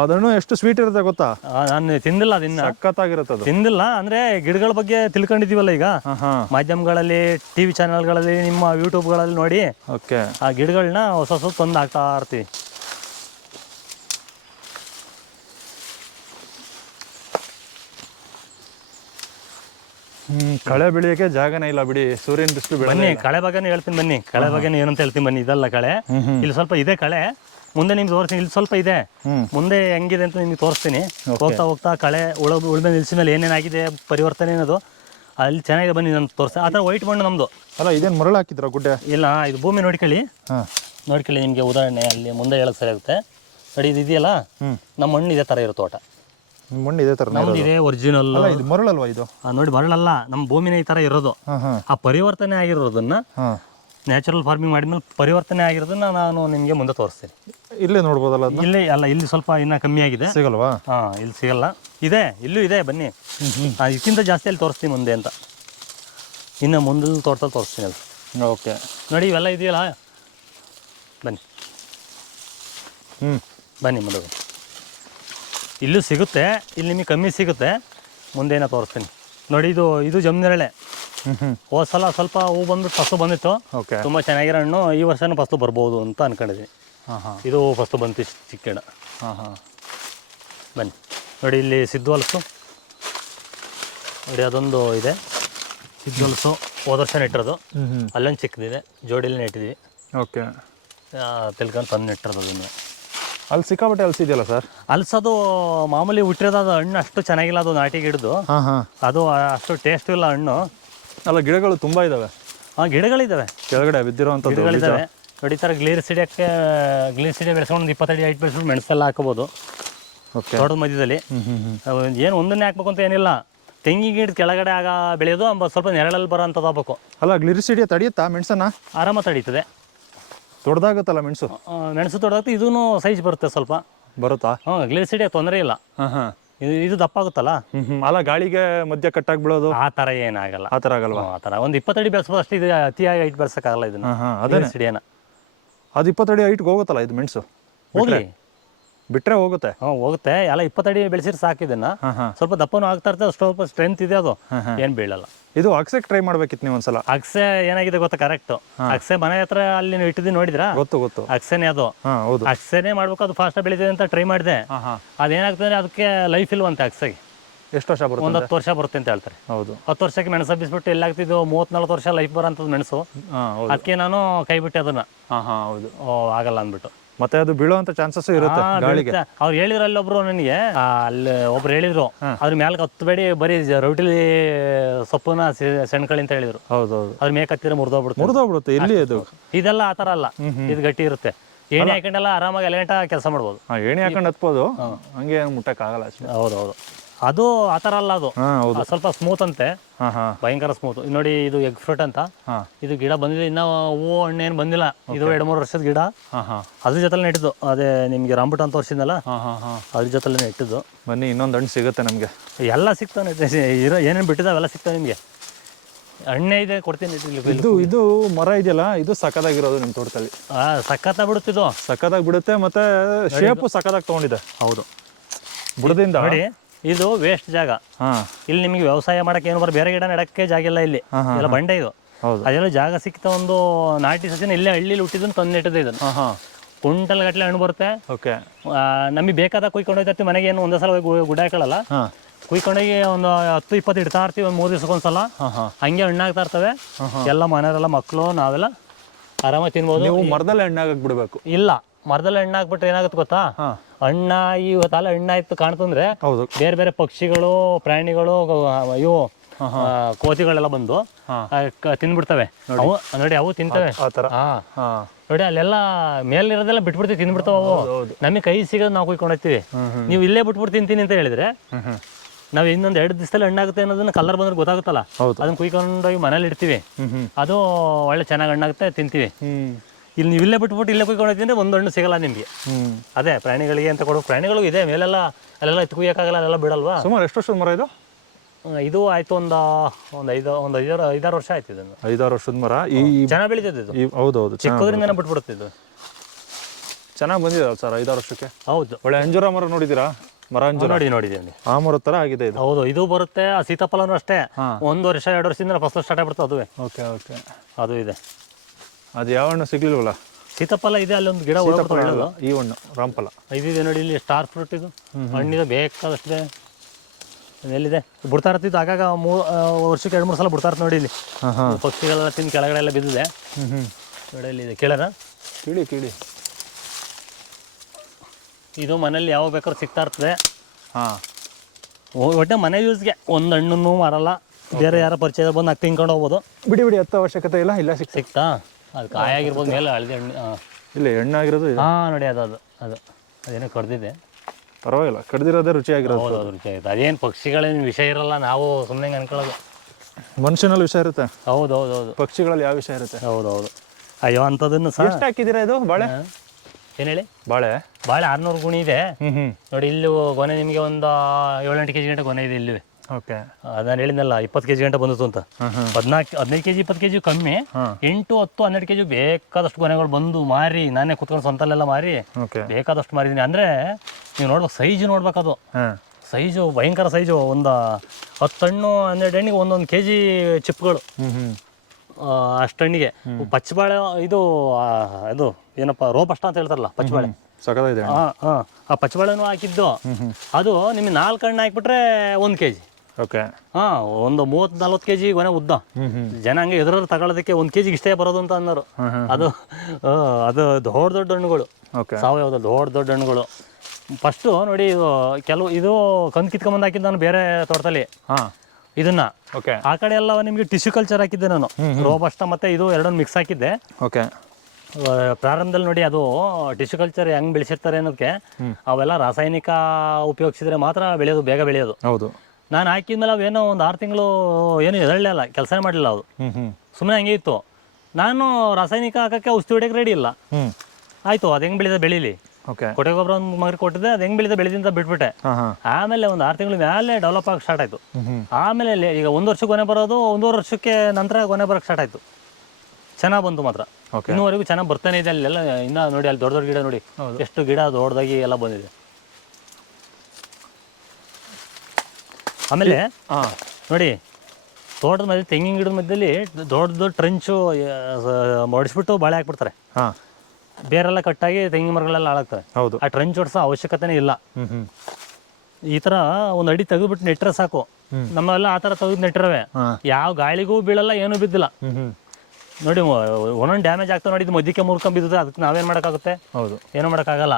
ಅದನ್ನು ಎಷ್ಟು ಸ್ವೀಟ್ ಇರುತ್ತೆ ಗೊತ್ತಾ? ನಾನು ತಿಂದಿಲ್ಲ ಅದನ್ನ. ಸಕ್ಕತ್ತಾಗಿರುತ್ತೆ ಅದು. ತಿಂದಿಲ್ಲ ಅಂದ್ರೆ ಗಿಡಗಳ ಬಗ್ಗೆ ತಿಳ್ಕೊಂಡಿದೀವಲ್ಲ ಈಗ? ಮಾಧ್ಯಮಗಳಲ್ಲಿ ಟಿವಿ ಚಾನಲ್ಗಳಲ್ಲಿ ನಿಮ್ಮ ಯೂಟ್ಯೂಬ್ಗಳಲ್ಲಿ ನೋಡಿ ಓಕೆ ಆ ಗಿಡಗಳನ್ನ ಹೊಸ ಹೊಸ ತಂದು ಹಾಕ್ತಾ ಇರ್ತೀವಿ. ಕಳೆ ಬೆಳೆಯಕ್ಕೆ ಜಾಗನೇ ಇಲ್ಲ ಬಿಡಿ. ಸೂರ್ಯನ ಬಿಸಿಲು ಬನ್ನಿ ಕಳೆ ಬಗ್ಗೆ ಹೇಳ್ತೀನಿ ಬನ್ನಿ. ಕಳೆ ಬಗ್ಗೆ ಏನಂತ ಹೇಳ್ತೀನಿ ಬನ್ನಿ. ಇದಲ್ಲ ಕಳೆ. ಇಲ್ಲಿ ಸ್ವಲ್ಪ ಇದೆ ಕಳೆ. ಮುಂದೆ ನಿಮ್ಗೆ ತೋರಿಸ್ತೀನಿ. ಇಲ್ಲಿ ಸ್ವಲ್ಪ ಇದೆ. ಮುಂದೆ ಹೆಂಗಿದೆ ಅಂತ ನಿಮ್ಗೆ ತೋರಿಸ್ತೀನಿ. ಹೋಗ್ತಾ ಹೋಗ್ತಾ ಕಳೆ ಉಳ ಉಳ್ಮೆ ನಿಲ್ಸಿದ ಮೇಲೆ ಏನೇನಾಗಿದೆ ಪರಿವರ್ತನೆ ಏನದು ಅಲ್ಲಿ ಚೆನ್ನಾಗಿದೆ ಬನ್ನಿ ನಾನು ತೋರಿಸ ಆ ಥರ ವೈಟ್ ಮಣ್ಣು ನಮ್ಮದು ಅಲ್ಲ ಇದೇನು ಮರಳು ಹಾಕಿದ್ರ ಗುಡ್ಡೆ? ಇಲ್ಲ ಇದು ಭೂಮಿ ನೋಡ್ಕೊಳ್ಳಿ. ಹಾಂ. ನೋಡ್ಕೊಳ್ಳಿ ನಿಮಗೆ ಉದಾಹರಣೆ ಅಲ್ಲಿ ಮುಂದೆ ಹೇಳಕ್ ಸರಿ ಆಗುತ್ತೆ. ನೋಡಿ ಇದು ಇದೆಯಲ್ಲ. ನಮ್ಮ ಮಣ್ಣು ಇದೇ ಥರ ಇರೋ ತೋಟ. ಮಣ್ಣು ಇದೇ ಥರ ನಮ್ದು ಇದೆ ಒರಿಜಿನಲ್ ಅಲ್ಲ ಇದು ಮರಳಲ್ವಾ ಇದು? ನೋಡಿ ಮರಳಲ್ಲ. ನಮ್ಮ ಭೂಮಿನೇ ಈ ತರ ಇರೋದು. ಹಾಂ ಹಾಂ. ಆ ಪರಿವರ್ತನೆ ಆಗಿರೋದನ್ನ ಹಾಂ. ನ್ಯಾಚುರಲ್ ಫಾರ್ಮಿಂಗ್ ಮಾಡಿದ್ಮೇಲೆ ಪರಿವರ್ತನೆ ಆಗಿರೋದನ್ನ ನಾನು ನಿಮಗೆ ಮುಂದೆ ತೋರಿಸ್ತೀನಿ. ಇಲ್ಲೇ ನೋಡ್ಬೋದಲ್ಲ ಇಲ್ಲಿ ಅಲ್ಲ ಇಲ್ಲಿ ಸ್ವಲ್ಪ ಇನ್ನ ಕಮ್ಮಿ ಆಗಿದೆ. ಸಿಗಲ್ವಾ? ಹಾ ಇಲ್ಲಿ ಸಿಗಲ್ಲ. ಇದೆ ಇಲ್ಲೂ ಇದೆ ಬನ್ನಿ. ಆ, ಇದಕ್ಕಿಂತ ಜಾಸ್ತಿ ಅಲ್ಲಿ ತೋರಿಸ್ತೀನಿ ಮುಂದೆ ಅಂತ. ಇನ್ನು ಮುಂದೆ ತೋಟದಲ್ಲಿ ತೋರಿಸ್ತೀನಿ ಅಲ್ಲಿ ಓಕೆ. ನೋಡಿ ಇವೆಲ್ಲ ಇದೆಯಲ್ಲ? ಬನ್ನಿ. ಹ್ಞೂ ಬನ್ನಿ ಮುಂದೆ ಬನ್ನಿ. ಇಲ್ಲೂ ಸಿಗುತ್ತೆ ಇಲ್ಲಿ ನಿಮಗೆ ಕಮ್ಮಿ ಸಿಗುತ್ತೆ. ಮುಂದೆ ಏನೋ ತೋರಿಸ್ತೀನಿ. ನೋಡಿ ಇದು ಇದು ಜಮ್ನಿರಳೆ. ಹೋದ ಸಲ ಸ್ವಲ್ಪ ಹೂ ಬಂದು ಫಸ್ಟು ಬಂದಿತ್ತು. ಓಕೆ ತುಂಬ ಚೆನ್ನಾಗಿರೋ ಹಣ್ಣು ಈ ವರ್ಷನೂ ಫಸ್ಟು ಬರ್ಬೋದು ಅಂತ ಅನ್ಕೊಂಡಿದ್ವಿ ಹಾಂ ಹಾಂ. ಇದು ಫಸ್ಟು ಬಂತು ಚಿಕ್ಕಣ. ಚಿಕ್ಕ ಗಿಡ ಹಾಂ ಹಾಂ. ಬನ್ನಿ. ನೋಡಿ ಇಲ್ಲಿ ಸಿದ್ದು ಹಲಸು. ನೋಡಿ ಅದೊಂದು ಇದೆ. ಸಿದ್ದು ಹಲಸು ಹೋದ ವರ್ಷ ನೆಟ್ಟಿರೋದು. ಅಲ್ಲೊಂದು ಚಿಕ್ಕದಿದೆ. ಜೋಡಿಲಿ ನೆಟ್ಟಿದ್ವಿ. ಓಕೆ ತಿಳ್ಕೊಂಡು ತಂದು ನೆಟ್ಟಿರೋದು ಅದನ್ನು. ಅಲ್ಲಿ ಸಿಕ್ಕಾಪಟ್ಟೆ ಅಲ್ಸಿದೆಯಲ್ಲ ಸರ್? ಅಲ್ಸದು ಮಾಮೂಲಿ ಹುಟ್ಟಿರೋದು ಅದು ಹಣ್ಣು ಅಷ್ಟು ಚೆನ್ನಾಗಿಲ್ಲ ಅದು ನಾಟಿ ಗಿಡದು ಹಾಂ ಹಾಂ. ಅದು ಅಷ್ಟು ಟೇಸ್ಟ್ ಇಲ್ಲ ಹಣ್ಣು. ಅಲ್ಲ ಗಿಡಗಳು ತುಂಬ ಇದ್ದಾವೆ ಹಾಂ ಗಿಡಗಳಿದ್ದಾವೆ ಕೆಳಗಡೆ ಬಿದ್ದಿರುವಂಥ ಗಿಡಗಳಿದ್ದಾವೆ ನೋಡಿ ಥರ ಗ್ಲೀರ್ ಸಿಡಿಯೋಕ್ಕೆ ಗ್ಲೀರ್ ಸಿಡಿಯ ಬೆಳೆಸ್ಕೊಂಡು ಒಂದು ಇಪ್ಪತ್ತಡಿ ಐದು ಬೆಳೆಸ್ಕೊಂಡು ಮೆಣಸೆಲ್ಲ ಹಾಕೋಬೋದು. ಓಕೆ ತೋಟದ ಮಧ್ಯದಲ್ಲಿ. ಏನು ಒಂದನ್ನೇ ಹಾಕ್ಬೇಕು ಅಂತ ಏನಿಲ್ಲ. ತೆಂಗಿನ ಗಿಡದ ಕೆಳಗಡೆ ಆಗ ಬೆಳೆಯೋದು ಸ್ವಲ್ಪ ನೆರಳಲ್ಲಿ ಬರೋ ಅಂಥದ್ದು ಅಲ್ಲ ಅಲ್ಲ ಗ್ಲಿರಿಸಿಡಿಯ ತಡೆಯುತ್ತಾ ಮೆಣಸನ್ನ? ಆರಾಮ ತಡೀತದೆ. ದೊಡ್ಡದಾಗುತ್ತಲ್ಲ ಮೆಣಸು? ಮೆಣಸು ತೊಡಗುತ್ತೆ ಇದೂ ಸೈಜ್ ಬರುತ್ತೆ ಸ್ವಲ್ಪ. ಬರುತ್ತಾ? ಹ್ಞೂ ಗ್ಲೀರ್ ಸಿಡಿಯೋಕೆ ತೊಂದರೆ ಇಲ್ಲ. ಹಾಂ ಹಾಂ. ಇದು ಇದು ದಪ್ಪ ಆಗುತ್ತಲ್ಲ ಹ್ಮ್ ಹ್ಮ್. ಅಲ್ಲ ಗಾಳಿಗೆ ಮಧ್ಯ ಕಟ್ಟಾಗ್ಬಿಡೋದು? ಆ ಥರ ಏನಾಗಲ್ಲ. ಆ ಥರ ಆಗಲ್ವಾ? ಆ ಥರ ಒಂದು ಇಪ್ಪತ್ತಡಿ ಬೆಳೆಸ್ಬೋದು ಅಷ್ಟು ಇದು ಅತಿಯಾಗಿ ಹೈಟ್ ಬೆಳೆಸೋಕ್ಕಾಗಲ್ಲ ಇದನ್ನ. ಹಾಂ ಹಾಂ. ಅದೇ ಸಿಡಿಯನ್ನು ಅದು ಇಪ್ಪತ್ತಡಿ ಹೈಟ್ಗೆ ಹೋಗುತ್ತಲ್ಲ ಇದು ಮೆಣಸು? ಹೋಗ್ಲಿ. ಬಿಟ್ರೆ ಹೋಗುತ್ತೆ. ಹ್ಮ್, ಹೋಗುತ್ತೆ. ಎಲ್ಲ ಇಪ್ಪತ್ತಡಿ ಬೆಳೆಸಿದ್ರೆ ಸಾಕು ಇದನ್ನ. ಸ್ವಲ್ಪ ದಪ್ಪನೂ ಆಗ್ತಾ ಇರ್ತದೆ ಸ್ವಲ್ಪ ಸ್ಟ್ರೆಂತ್ ಇದೆ ಅದು. ಏನು ಬೀಳಲ್ಲ. ಇದು ಅಕ್ಸೆಕ್ ಟ್ರೈ ಮಾಡ್ಬೇಕಿತ್ತು ನೀವು ಒಂದ್ಸಲ. ಅಕ್ಸೆ ಏನಾಗಿದೆ ಗೊತ್ತಾ ಕರೆಕ್ಟ್ ಅಕ್ಸೆ ಮನೆ ಹತ್ರ ಅಲ್ಲಿ ನೀವು ಇಟ್ಟಿದ್ದು ನೋಡಿದ್ರಾ? ಗೊತ್ತು ಗೊತ್ತು. ಅಕ್ಸೆನೆ ಅದು. ಹಾ ಹೌದು. ಅಕ್ಸೆನೇ ಮಾಡ್ಬೇಕು ಅದು ಫಾಸ್ಟ್ ಬೆಳಿತದೆ ಅಂತ ಟ್ರೈ ಮಾಡಿದೆ. ಅದೇನಾಗ್ತದೆ ಅದಕ್ಕೆ ಲೈಫ್ ಇಲ್ವಂತೆ ಅಕ್ಸೆಗೆ. ಎಷ್ಟು ವರ್ಷ ಬರುತ್ತೆ ಒಂದು ಹತ್ತು ವರ್ಷ ಬರುತ್ತೆ ಅಂತ ಹೇಳ್ತಾರೆ. ಹೌದು. ಹತ್ತು ವರ್ಷಕ್ಕೆ ಮೆಣಸು ಬಿಸ್ಬಿಟ್ಟು ಎಲ್ಲಾಗ್ತಿದ್ದು ಮೂವತ್ತ್ ನಲ್ವತ್ತು ವರ್ಷ ಲೈಫ್ ಬರೋಂಥದ್ದು ಮೆಣಸು. ಹಾ ಹೌದು. ಅದಕ್ಕೆ ನಾನು ಕೈ ಬಿಟ್ಟೆ ಅದನ್ನ. ಹಾ ಹಾ ಹೌದು. ಓ ಆಗಲ್ಲ ಅಂದ್ಬಿಟ್ಟು. ಮತ್ತೆ ಅದು ಬೀಳುವಂತ ಚಾನ್ಸಸ್ ಇರುತ್ತೆ ಗಾಳಿಗೆ. ಅವ್ರು ಹೇಳಿದ್ರು ಅಲ್ಲಿ ಒಬ್ರು ನನಗೆ? ಅಲ್ಲಿ ಒಬ್ರು ಹೇಳಿದ್ರು. ಅದ್ರ ಮೇಲೆ ಹತ್ತಬೇಡಿ ಬರೀ ರೊಟ್ಟಿಲಿ ಸೊಪ್ಪನ ಸೆಣ್ಕಳಿ ಅಂತ ಹೇಳಿದ್ರು. ಹೌದು ಹೌದು ಅದ್ರ ಮೇಕ್ ಹತ್ತಿರ ಮುರಿದೋಗ್ಬಿಡುತ್ತೆ. ಮುರಿದೋಗ್ಬಿಡುತ್ತೆ ಇಲ್ಲಿ ಅದು? ಇದೆಲ್ಲ ಆತರ ಥರ ಅಲ್ಲ ಇದು ಗಟ್ಟಿ ಇರುತ್ತೆ. ಏಣಿ ಹಾಕೊಂಡೆಲ್ಲ ಆರಾಮಾಗಿ ಎಲೆಗಂಟ ಕೆಲಸ ಮಾಡ್ಬೋದು. ಏಣಿ ಹಾಕೊಂಡು ಹತ್ಬೋದು. ಹಂಗೆ ಮುಟ್ಟಕ್ಕಾಗಲ್ಲ ಅಷ್ಟೇ. ಹೌದು ಹೌದು ಅದು ಆ ಥರ ಅಲ್ಲ ಅದು. ಹಾ ಹೌದು. ಅದು ಸ್ವಲ್ಪ ಸ್ಮೂತ್ ಅಂತೆ. ಹಾ ಹಾ. ಭಯಂಕರ ಸ್ಮೂತ್ ನೋಡಿ ಇದು ಎಗ್ ಫ್ರೂಟ್ ಅಂತ. ಹಾ. ಇದು ಗಿಡ ಬಂದಿದೆ. ಇನ್ನೂ ಹೂವು ಹಣ್ಣೇನು ಬಂದಿಲ್ಲ. ಇದು ಎರಡು ಮೂರು ವರ್ಷದ ಗಿಡ. ಹಾ ಹಾ. ಅದ್ರ ಜೊತೆಲೆ ನೆಟ್ಟಿದ್ದು. ಅದೇ ನಿಮಗೆ ರಾಂಬುಟ ಅಂತ ತೋರಿಸಿದ್ನಲ್ಲ? ಹಾ ಹಾ ಹಾ. ಅದ್ರ ಜೊತೆಲೆ ನೆಟ್ಟಿದ್ದು. ಬನ್ನಿ ಇನ್ನೊಂದು ಹಣ್ಣು ಸಿಗುತ್ತೆ ನಮಗೆ. ಎಲ್ಲ ಸಿಗ್ತಾನೆ ಇರೋ ಏನೇನು ಬಿಟ್ಟಿದ್ದಾವೆಲ್ಲ ಸಿಗ್ತಾವೆ ನಿಮಗೆ. ಹಣ್ಣೆ ಇದೆ ಕೊಡ್ತೀನಿ ಇಲ್ಲಿ ಇಲ್ಲಿ. ಇದು ಇದು ಮರ ಇದೆಯಲ್ಲ ಇದು ಸಕ್ಕದಾಗಿರೋದು ನಿಮ್ಮ ತೋಟದಲ್ಲಿ. ಆ, ಸಖತ್ತ ಬಿಡುತ್ತಿದ್ದು. ಸಕ್ಕದಾಗಿ ಬಿಡುತ್ತೆ ಮತ್ತೆ ಶೇಪು ಸಕ್ಕದಾಗಿ ತಗೊಂಡಿದೆ. ಹೌದು. ಬುಡದಿಂದ? ನೋಡಿ ಇದು ವೇಸ್ಟ್ ಜಾಗ. ಹಾ. ಇಲ್ಲಿ ನಿಮಗೆ ವ್ಯವಸಾಯ ಮಾಡಕ್ಕೆ ಏನು ಬರೋ ಬೇರೆ ಗಿಡ ನೆಡಕ್ಕೆ ಜಾಗ ಇಲ್ಲ ಇಲ್ಲಿ. ಎಲ್ಲ ಬಂಡೆ ಇದು. ಅದೆಲ್ಲ ಜಾಗ ಸಿಕ್ತ ಒಂದು ನಾಟಿ ಸಸಿನ ಇಲ್ಲೇ ಹಳ್ಳಿಲಿ ಹುಟ್ಟಿದ್ದನ್ನು ತಂದು ನೆಟ್ಟಿದೆ ಇದನ್ನು. ಕುಂಟಲ್ ಗಟ್ಟಲೆ ಹಣ್ಣು ಬರುತ್ತೆ. ಓಕೆ. ನಮಗೆ ಬೇಕಾದ ಕುಯ್ಕೊಂಡು ಹೋಗ್ತೈತಿ ಮನೆಗೆ ಏನು ಒಂದೇ ಸಲ ಹೋಗಿ ಗುಡ ಹಾಕೊಳ್ಳಲ್ಲ ಕುಯ್ಕೊಂಡೋಗಿ ಒಂದು ಹತ್ತು ಇಪ್ಪತ್ತು ಇಡ್ತಾ ಇರ್ತೀವಿ. ಒಂದು ಮೂರು ದಿವಸಕ್ಕೊಂದ್ಸಲ ಹಂಗೆ ಹಣ್ಣಾಗ್ತಾ ಇರ್ತವೆ. ಎಲ್ಲ ಮನೆಯವರೆಲ್ಲ ಮಕ್ಕಳು ನಾವೆಲ್ಲ ಆರಾಮಾಗಿ ತಿನ್ಬೋದು. ನೀವು ಮರದಲ್ಲಿ ಹಣ್ಣಾಗಕ್ಕೆ ಬಿಡಬೇಕು. ಇಲ್ಲ. ಮರದಲ್ಲಿ ಹಣ್ಣು ಹಾಕ್ಬಿಟ್ರೆ ಏನಾಗುತ್ತೆ ಗೊತ್ತಾ? ಹಣ್ಣ ಇತ್ತು ಹಣ್ಣಾಯ್ತು ಕಾಣ್ತಂದ್ರೆ ಹೌದು. ಬೇರೆ ಬೇರೆ ಪಕ್ಷಿಗಳು ಪ್ರಾಣಿಗಳು ಇವು ಕೋತಿಗಳೆಲ್ಲ ಬಂದು ತಿನ್ಬಿಡ್ತವೆ. ಅವು ನೋಡಿ ಅವು ತಿಂತವೆ. ನೋಡಿ ಅಲ್ಲೆಲ್ಲ ಮೇಲಿರೋದೆಲ್ಲ ಬಿಟ್ಬಿಡ್ತೀವಿ ತಿನ್ಬಿಡ್ತಾವ ಅವು. ನಮಗೆ ಕೈ ಸಿಗೋದು ನಾವು ಕುಯ್ಕೊಂಡು ಹೋಗ್ತೀವಿ. ಹ್ಮ್ ನೀವು ಇಲ್ಲೇ ಬಿಟ್ಬಿಟ್ಟು ತಿಂತೀನಿ ಅಂತ ಹೇಳಿದ್ರೆ ನಾವು ಇನ್ನೊಂದು ಎರಡು ದಿವಸದಲ್ಲಿ ಹಣ್ಣಾಗುತ್ತೆ ಅನ್ನೋದನ್ನ ಕಲರ್ ಬಂದ್ರೆ ಗೊತ್ತಾಗುತ್ತಲ್ಲ? ಅದನ್ನ ಕುಯ್ಕೊಂಡೋಗಿ ಮನೇಲಿ ಇಡ್ತೀವಿ. ಅದು ಒಳ್ಳೆ ಚೆನ್ನಾಗಿ ಹಣ್ಣಾಗುತ್ತೆ ತಿಂತೀವಿ. ಇಲ್ಲಿ ನೀವು ಇಲ್ಲೇ ಬಿಟ್ಬಿಟ್ಟು ಇಲ್ಲೇ ಕುಯ್ಕೊಂಡಿದ್ರೆ ಒಂದು ಹಣ್ಣು ಸಿಗಲ್ಲ ನಿಮಗೆ. ಅದೇ ಪ್ರಾಣಿಗಳಿಗೆ ಅಂತ ಕೊಡೋ ಪ್ರಾಣಿಗಳು ಇದೆ ಮೇಲೆಲ್ಲ ಅಲ್ಲೆಲ್ಲ ಎತ್ತು ಕುಯ್ಯೋಕ್ಕಾಗಲ್ಲ ಅಲ್ಲೆಲ್ಲ ಬಿಡಲ್ವಾ? ಸುಮಾರು ಎಷ್ಟು ವರ್ಷದ ಮರ ಇದು? ಇದು ಆಯ್ತು ಒಂದು ಒಂದು ಐದು ಒಂದು ಐದಾರು ಐದಾರು ವರ್ಷ ಆಯ್ತು ಇದನ್ನು. ಐದಾರು ವರ್ಷದ ಮರ. ಈ ಚೆನ್ನಾಗಿ ಬೆಳೀತದೆ ಇದು. ಈ- ಹೌದು ಹೌದು ಚಿಕ್ಕದ್ರಿಂದನೇ ಬಿಟ್ಬಿಡುತ್ತೆ ಇದು. ಚೆನ್ನಾಗಿ ಬಂದಿದೆ ಸರ್ ಐದಾರು ವರ್ಷಕ್ಕೆ. ಹೌದು. ಒಳ್ಳೆ ಅಂಜೂರ ಮರ ನೋಡಿದ್ದೀರಾ? ಮರ ಅಂಜೂರ? ನೋಡಿ ನೋಡಿದ್ದೀನಿ ಆ ಮರ ಥರ ಆಗಿದೆ ಇದು. ಹೌದು ಇದು ಬರುತ್ತೆ ಆ ಸೀತಾಫಲನೂ ಅಷ್ಟೇ. ಒಂದು ವರ್ಷ ಎರಡು ವರ್ಷದಿಂದ ಫಸ್ಟ್ ಸ್ಟಾರ್ಟ್ ಆಗ್ಬಿಡ್ತು ಅದುವೇ. Okay okay. ಅದು ಇದೆ. ಅದು ಯಾವ ಹಣ್ಣು ಸಿಗ್ಲಿಲ್ವಲ್ಲ? ಸೀತಾಫಲ ಇದೆ ಅಲ್ಲಿ ಒಂದು ಗಿಡ ಈ ಹಣ್ಣು ರಾಮಫಲ. ಇದಿದೆ ನೋಡಿ ಇಲ್ಲಿ ಸ್ಟಾರ್ ಫ್ರೂಟ್ ಇದು. ಹಣ್ಣಿದೆ ಬೇಕಾದಷ್ಟಿದೆ. ಎಲ್ಲಿದೆ? ಬಿಡ್ತಾ ಇರ್ತಿದ್ದು ಆಗಾಗ ಮೂ ಆ, ವರ್ಷಕ್ಕೆ ಎರಡು ಮೂರು ಸಲ ಬಿಡ್ತಾ ಇರ್ತ ನೋಡಿ ಇಲ್ಲಿ. ಹಾಂ ಹಾಂ. ಪಕ್ಷಿಗಳೆಲ್ಲ ತಿಂದು ಕೆಳಗಡೆ ಎಲ್ಲ ಬಿದ್ದಿದೆ. ಹ್ಞೂ ಹ್ಞೂ ನೋಡಿ ಇಲ್ಲಿದೆ ಕೇಳರ ಕೇಳಿ ಕೇಳಿ. ಇದು ಮನೇಲಿ ಯಾವಾಗ ಬೇಕಾದ್ರೂ ಸಿಗ್ತಾ ಇರ್ತದೆ. ಹಾಂ. ಒ- ಒಟ್ಟೆ ಮನೆ ಯೂಸ್ಗೆ ಒಂದು ಹಣ್ಣನ್ನು ಮಾರಲ್ಲ. ಬೇರೆ ಯಾರ ಪರಿಚಯ ಬಂದು ಹಾಕಿ ತಿನ್ಕೊಂಡು ಹೋಗ್ಬೋದು. ಬಿಡಿ ಬಿಡಿ ಹತ್ತು ಅವಶ್ಯಕತೆ ಇಲ್ಲ ಇಲ್ಲ ಸಿಕ್ತಾ ಸಿಗ್ತಾ? ಅದು ಕಾಯಾಗಿರ್ಬೋದು ಮೇಲೆ ಹಳದಿ ಹಣ್ಣು ಹಾಂ ಇಲ್ಲ ಹೆಣ್ಣು ಆಗಿರೋದು ಹಾಂ ನೋಡಿ ಅದು ಅದು ಅದು. ಅದೇನೋ ಕಡ್ದಿದೆ. ಪರವಾಗಿಲ್ಲ ಕಡ್ದಿರೋದೇ ರುಚಿಯಾಗಿರೋದು ಹೌದು ಅದು ರುಚಿ ಆಗುತ್ತೆ ಅದೇನು ಪಕ್ಷಿಗಳೇನು ವಿಷಯ ಇರಲ್ಲ ನಾವು ಸುಮ್ಮನೆ ಅನ್ಕೊಳ್ಳೋದು. ಮನುಷ್ಯನಲ್ಲಿ ವಿಷಯ ಇರುತ್ತೆ. ಹೌದು ಹೌದು ಹೌದು. ಪಕ್ಷಿಗಳಲ್ಲಿ ಯಾವ ವಿಷಯ ಇರುತ್ತೆ? ಹೌದು ಹೌದು. ಅಯ್ಯೋ ಅಂಥದನ್ನು ಸಹ ಎಷ್ಟು ಹಾಕಿದ್ದೀರಾ ಇದು ಬಾಳೆ? ಏನು ಹೇಳಿ? ಬಾಳೆ. ಬಾಳೆ ಆರ್ನೂರು ಗುಣಿ ಇದೆ. ನೋಡಿ ಇಲ್ಲಿ ಗೊನೆ ನಿಮಗೆ ಒಂದು ಏಳೆಂಟು ಕೆ ಜಿ ಗಂಟೆ ಗೊನೆ ಇದೆ ಇಲ್ಲಿ. ಓಕೆ ನಾನು ಹೇಳಿದ್ನಲ್ಲ ಇಪ್ಪತ್ತು ಕೆಜಿ ಗಂಟೆ ಬಂದಿತ್ತು ಅಂತ. ಹದಿನಾಲ್ಕು ಹದಿನೈದು ಕೆಜಿ ಇಪ್ಪತ್ತು ಕೆ ಜಿ ಕಮ್ಮಿ ಎಂಟು ಹತ್ತು ಹನ್ನೆರಡು ಕೆ ಜಿ ಬೇಕಾದಷ್ಟು ಗೊನೆಗಳು ಬಂದು ಮಾರಿ ನಾನೇ ಕುತ್ಕೊಂಡು ಸ್ವಂತಲ್ಲೆಲ್ಲ ಮಾರಿ ಬೇಕಾದಷ್ಟು ಮಾರಿದ್ದೀನಿ ಅಂದರೆ ನೀವು ನೋಡ್ಬೇಕು ಸೈಜು ನೋಡ್ಬೇಕದು ಸೈಜು ಭಯಂಕರ ಸೈಜು ಒಂದು ಹತ್ತು ಹಣ್ಣು ಹನ್ನೆರಡು ಹಣ್ಣಿಗೆ ಒಂದೊಂದು ಕೆ ಜಿ ಚಿಪ್ಗಳು ಹ್ಞೂ ಹ್ಞೂ ಅಷ್ಟು ಹಣ್ಣಿಗೆ. ಪಚ್ಚಬಾಳೆ ಇದು ಇದು ಏನಪ್ಪ ಅಷ್ಟ ಅಂತ ಹೇಳ್ತಾರಲ್ಲ ಪಚ್ಚಬಾಳೆ ಸಕದಾಗಿದೆ ಹಾಂ ಹಾಂ ಆ ಪಚ್ಚಬಾಳೆನೂ ಹಾಕಿದ್ದು. ಅದು ನಿಮಗೆ ನಾಲ್ಕು ಹಣ್ಣು ಹಾಕ್ಬಿಟ್ರೆ ಒಂದು ಕೆ ಜಿ ಓಕೆ ಹಾ ಒಂದು ಮೂವತ್ತು ನಲ್ವತ್ತು ಕೆ ಜಿ ಗೊನೆ ಉದ್ದ. ಜನ ಹಂಗೆ ಎದುರಲ್ಲಿ ತಗೊಳ್ಳೋದಕ್ಕೆ ಒಂದು ಕೆ ಜಿಗೆ ಇಷ್ಟೇ ಬರೋದು ಅಂತ ಅನ್ನೋರು. ಅದು ಆ, ಅದು ದೊಡ್ಡ ದೊಡ್ಡ ಹಣ್ಣುಗಳು. ಓಕೆ ಸಾವಯವದ ದೊಡ್ಡ ದೊಡ್ಡ ಹಣ್ಣುಗಳು. ಫಸ್ಟು ನೋಡಿ ಇದು ಕೆಲವು ಇದು ಕಂದು ಕಿತ್ಕೊಂಬಂದು ಹಾಕಿದ್ದು ನಾನು ಬೇರೆ ತೋಟದಲ್ಲಿ. ಹಾಂ. ಇದನ್ನ. ಓಕೆ ಆ ಕಡೆ ಎಲ್ಲ ನಿಮಗೆ ಟಿಶ್ಯೂ ಕಲ್ಚರ್ ಹಾಕಿದ್ದೆ ನಾನು. ರೋಬಸ್ಟ ಮತ್ತೆ ಇದು ಎರಡನ್ನು ಮಿಕ್ಸ್ ಹಾಕಿದ್ದೆ. ಓಕೆ ಆ, ಪ್ರಾರಂಭದಲ್ಲಿ ನೋಡಿ ಅದು ಟಿಶ್ಯೂ ಕಲ್ಚರ್ ಹೆಂಗ್ ಬೆಳೆಸಿರ್ತಾರೆ ಅನ್ನೋದಕ್ಕೆ ಅವೆಲ್ಲ ರಾಸಾಯನಿಕ ಉಪಯೋಗಿಸಿದ್ರೆ ಮಾತ್ರ ಬೆಳೆಯೋದು ಬೇಗ ಬೆಳೆಯೋದು. ಹೌದು. ನಾನು ಹಾಕಿದ್ಮೇಲೆ ಅವೇನೋ ಒಂದು ಆರು ತಿಂಗಳು ಏನು ಎದಳಲೇ ಕೆಲಸ ಕೆಲಸನೇ ಮಾಡಲಿಲ್ಲ ಅದು ಸುಮ್ಮನೆ ಹಂಗೆ ಇತ್ತು. ನಾನು ರಾಸಾಯನಿಕ ಹಾಕಕ್ಕೆ ಔಷಧಿ ಹೊಡೆಯಕ್ಕೆ ರೆಡಿ ಇಲ್ಲ. ಆಯಿತು ಅದು ಹೆಂಗೆ ಬೆಳೀತದೆ ಬೆಳೀಲಿ. ಓಕೆ ಕೊಟ್ಟೆ ಗೊಬ್ಬರ ಒಂದು ಮಗರಿ ಕೊಟ್ಟಿದ್ದೆ ಅದು ಹೆಂಗೆ ಬೆಳೀತಾ ಬೆಳೆದಿಂದ ಬಿಟ್ಬಿಟ್ಟೆ. ಆಮೇಲೆ ಒಂದು ಆರು ತಿಂಗಳು ಮೇಲೆ ಡೆವಲಪ್ ಆಗಿ ಸ್ಟಾರ್ಟ್ ಆಯಿತು. ಆಮೇಲೆ ಈಗ ಒಂದು ವರ್ಷಕ್ಕೆ ಕೊನೆ ಬರೋದು ಒಂದೂವರೆ ವರ್ಷಕ್ಕೆ ನಂತರ ಕೊನೆ ಬರೋಕ್ಕೆ ಸ್ಟಾರ್ಟ್ ಆಯಿತು. ಚೆನ್ನಾಗಿ ಬಂತು ಮಾತ್ರ. ಇನ್ನೂವರೆಗೂ ಚೆನ್ನಾಗಿ ಬರ್ತಾನೆ ಇದೆ ಅಲ್ಲೆಲ್ಲ ಇನ್ನ ನೋಡಿ ಅಲ್ಲಿ ದೊಡ್ಡ ದೊಡ್ಡ ಗಿಡ ನೋಡಿ. ಎಷ್ಟು ಗಿಡ ದೊಡ್ಡದಾಗಿ ಎಲ್ಲ ಬಂದಿದೆ. ಆಮೇಲೆ ಹಾಂ ನೋಡಿ ತೋಟದ ಮಧ್ಯೆ ತೆಂಗಿನ ಗಿಡದ ಮಧ್ಯದಲ್ಲಿ ದೊಡ್ಡ ದೊಡ್ಡ ಟ್ರೆಂಚು ಹೊಡಿಸ್ಬಿಟ್ಟು ಬಾಳೆ ಹಾಕ್ಬಿಡ್ತಾರೆ. ಹಾಂ. ಬೇರೆಲ್ಲ ಕಟ್ಟಾಗಿ ತೆಂಗಿನ ಮರಗಳೆಲ್ಲ ಹಾಳಾಗ್ತಾರೆ ಹೌದು. ಆ ಟ್ರೆಂಚ್ ಹೊಡ್ಸೋ ಅವಶ್ಯಕತೆನೇ ಇಲ್ಲ. ಈ ತರ ಒಂದು ಅಡಿ ತೆಗೆದ್ಬಿಟ್ಟು ನೆಟ್ಟರೆ ಸಾಕು. ನಮ್ಮೆಲ್ಲ ಆ ಥರ ತೆಗೆದು ನೆಟ್ಟಿರವೆ. ಯಾವ ಗಾಳಿಗೂ ಬೀಳಲ್ಲ ಏನೂ ಬಿದ್ದಿಲ್ಲ. ನೋಡಿ ಒಂದೊಂದು ಡ್ಯಾಮೇಜ್ ಆಗ್ತಾವೆ ನೋಡಿ ಇದು ಮಧ್ಯಕ್ಕೆ ಮುರ್ಕೊಂಡ್ ಬಿದ್ದಿದೆ ಅದಕ್ಕೆ ನಾವೇನು ಮಾಡೋಕ್ಕಾಗುತ್ತೆ? ಹೌದು. ಏನೂ ಮಾಡೋಕ್ಕಾಗಲ್ಲ.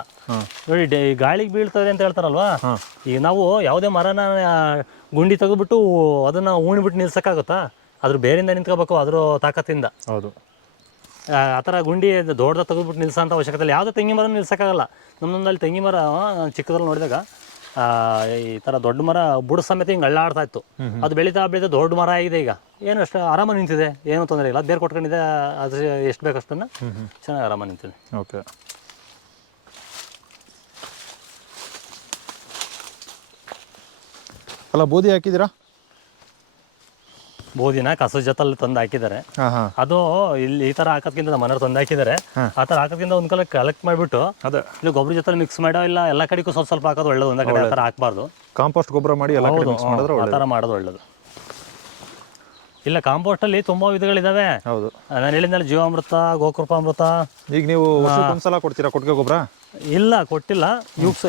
ನೋಡಿ ಡೆ- ಗಾಳಿಗೆ ಬೀಳ್ತದೆ ಅಂತ ಹೇಳ್ತಾರಲ್ವಾ? ಈಗ ನಾವು ಯಾವುದೇ ಮರನ ಆ, ಗುಂಡಿ ತೆಗೆದ್ಬಿಟ್ಟು ಅದನ್ನು ಉಣ್ಬಿಟ್ಟು ನಿಲ್ಸೋಕ್ಕಾಗುತ್ತಾ? ಅದ್ರ ಬೇರಿಂದ ನಿಂತ್ಕೋಬೇಕು ಅದ್ರ ತಾಕತ್ತಿಂದ. ಹೌದು. ಆ ಆ ಥರ ಗುಂಡಿ ದೊಡ್ಡದ ತೆಗೆದ್ಬಿಟ್ಟು ಅಂತ ಅವಶ್ಯಕತೆ ಇಲ್ಲ. ಯಾವುದೇ ತೆಂಗಿನ ಮರ ನಿಲ್ಸೋಕ್ಕಾಗಲ್ಲ. ನಮ್ಮೊಂದಲ್ಲಿ ತೆಂಗಿನ ಮರ ಚಿಕ್ಕದ್ರಲ್ಲಿ ನೋಡಿದಾಗ ಈ ಥರ ದೊಡ್ಡ ಮರ ಬುಡ ಸಮೇತ ಹಿಂಗೆ ಅಳ್ಳಾಡ್ತಾ ಇತ್ತು. ಅದು ಬೆಳೀತಾ ಬೆಳೀತಾ ದೊಡ್ಡ ಮರ ಆಗಿದೆ ಈಗ. ಏನು ಅಷ್ಟು ಆರಾಮ ನಿಂತಿದೆ? ಏನೂ ತೊಂದರೆ ಇಲ್ಲ. ಬೇರೆ ಕೊಟ್ಕೊಂಡಿದೆ ಅದು ಎಷ್ಟು ಬೇಕು ಅಷ್ಟನ್ನು ಚೆನ್ನಾಗಿ ಆರಾಮ ನಿಂತಿದೆ. ಓಕೆ. ಅಲ್ಲ ಬೂದಿ ಹಾಕಿದ್ದೀರಾ? ಬೋದಿನ ಕಸದ ಜೊತಲ್ಲಿ ತಂದು ಹಾಕಿದ್ದಾರೆ. ಅದು ಇಲ್ಲಿ ಈ ತರ ಹಾಕೋದ್ಕಿಂತ ನಮ್ಮ ಮನೆಯವ್ರು ತಂದು ಹಾಕಿದ್ದಾರೆ. ಆ ತರ ಹಾಕೋದ್ಕಿಂತ ಒಂದ್ ಕಲೆ ಕಲೆಕ್ಟ್ ಮಾಡಿಬಿಟ್ಟು ಅದೇ. ಇಲ್ಲಿ ಗೊಬ್ಬರ ಜೊತೆ ಮಿಕ್ಸ್ ಮಾಡೋ ಇಲ್ಲ ಎಲ್ಲ ಕಡೆಗೂ ಸ್ವಲ್ಪ ಸ್ವಲ್ಪ ಹಾಕೋದು ಒಳ್ಳೇದು ಒಂದೇ ಕಡೆ ಆ ಥರ ಹಾಕಬಾರ್ದು. ಕಾಂಪೋಸ್ಟ್ ಗೊಬ್ಬರ ಮಾಡಿ ಎಲ್ಲ ಕಡೆ ಮಿಕ್ಸ್ ಮಾಡಿದ್ರೆ ಆ ಥರ ಮಾಡೋದು ಒಳ್ಳೇದು. ಇಲ್ಲ ಕಾಂಪೋಸ್ಟಲ್ಲಿ ತುಂಬಾ ವಿಧಗಳಿದಾವೆ. ಹೌದು. ನಾನು ಹೇಳಿದ್ನಲ್ಲ ಜೀವಾಮೃತ ಗೋಕೃಪಾಮೃತ. ಈಗ ನೀವು ವರ್ಷಕ್ಕೊಂದ್ಸಲ ಕೊಡ್ತೀರಾ ಕೊಟ್ಟಿಗೆ ಗೊಬ್ಬರ? ಇಲ್ಲ ಕೊಟ್ಟಿಲ್ಲ. ಯೂಸ್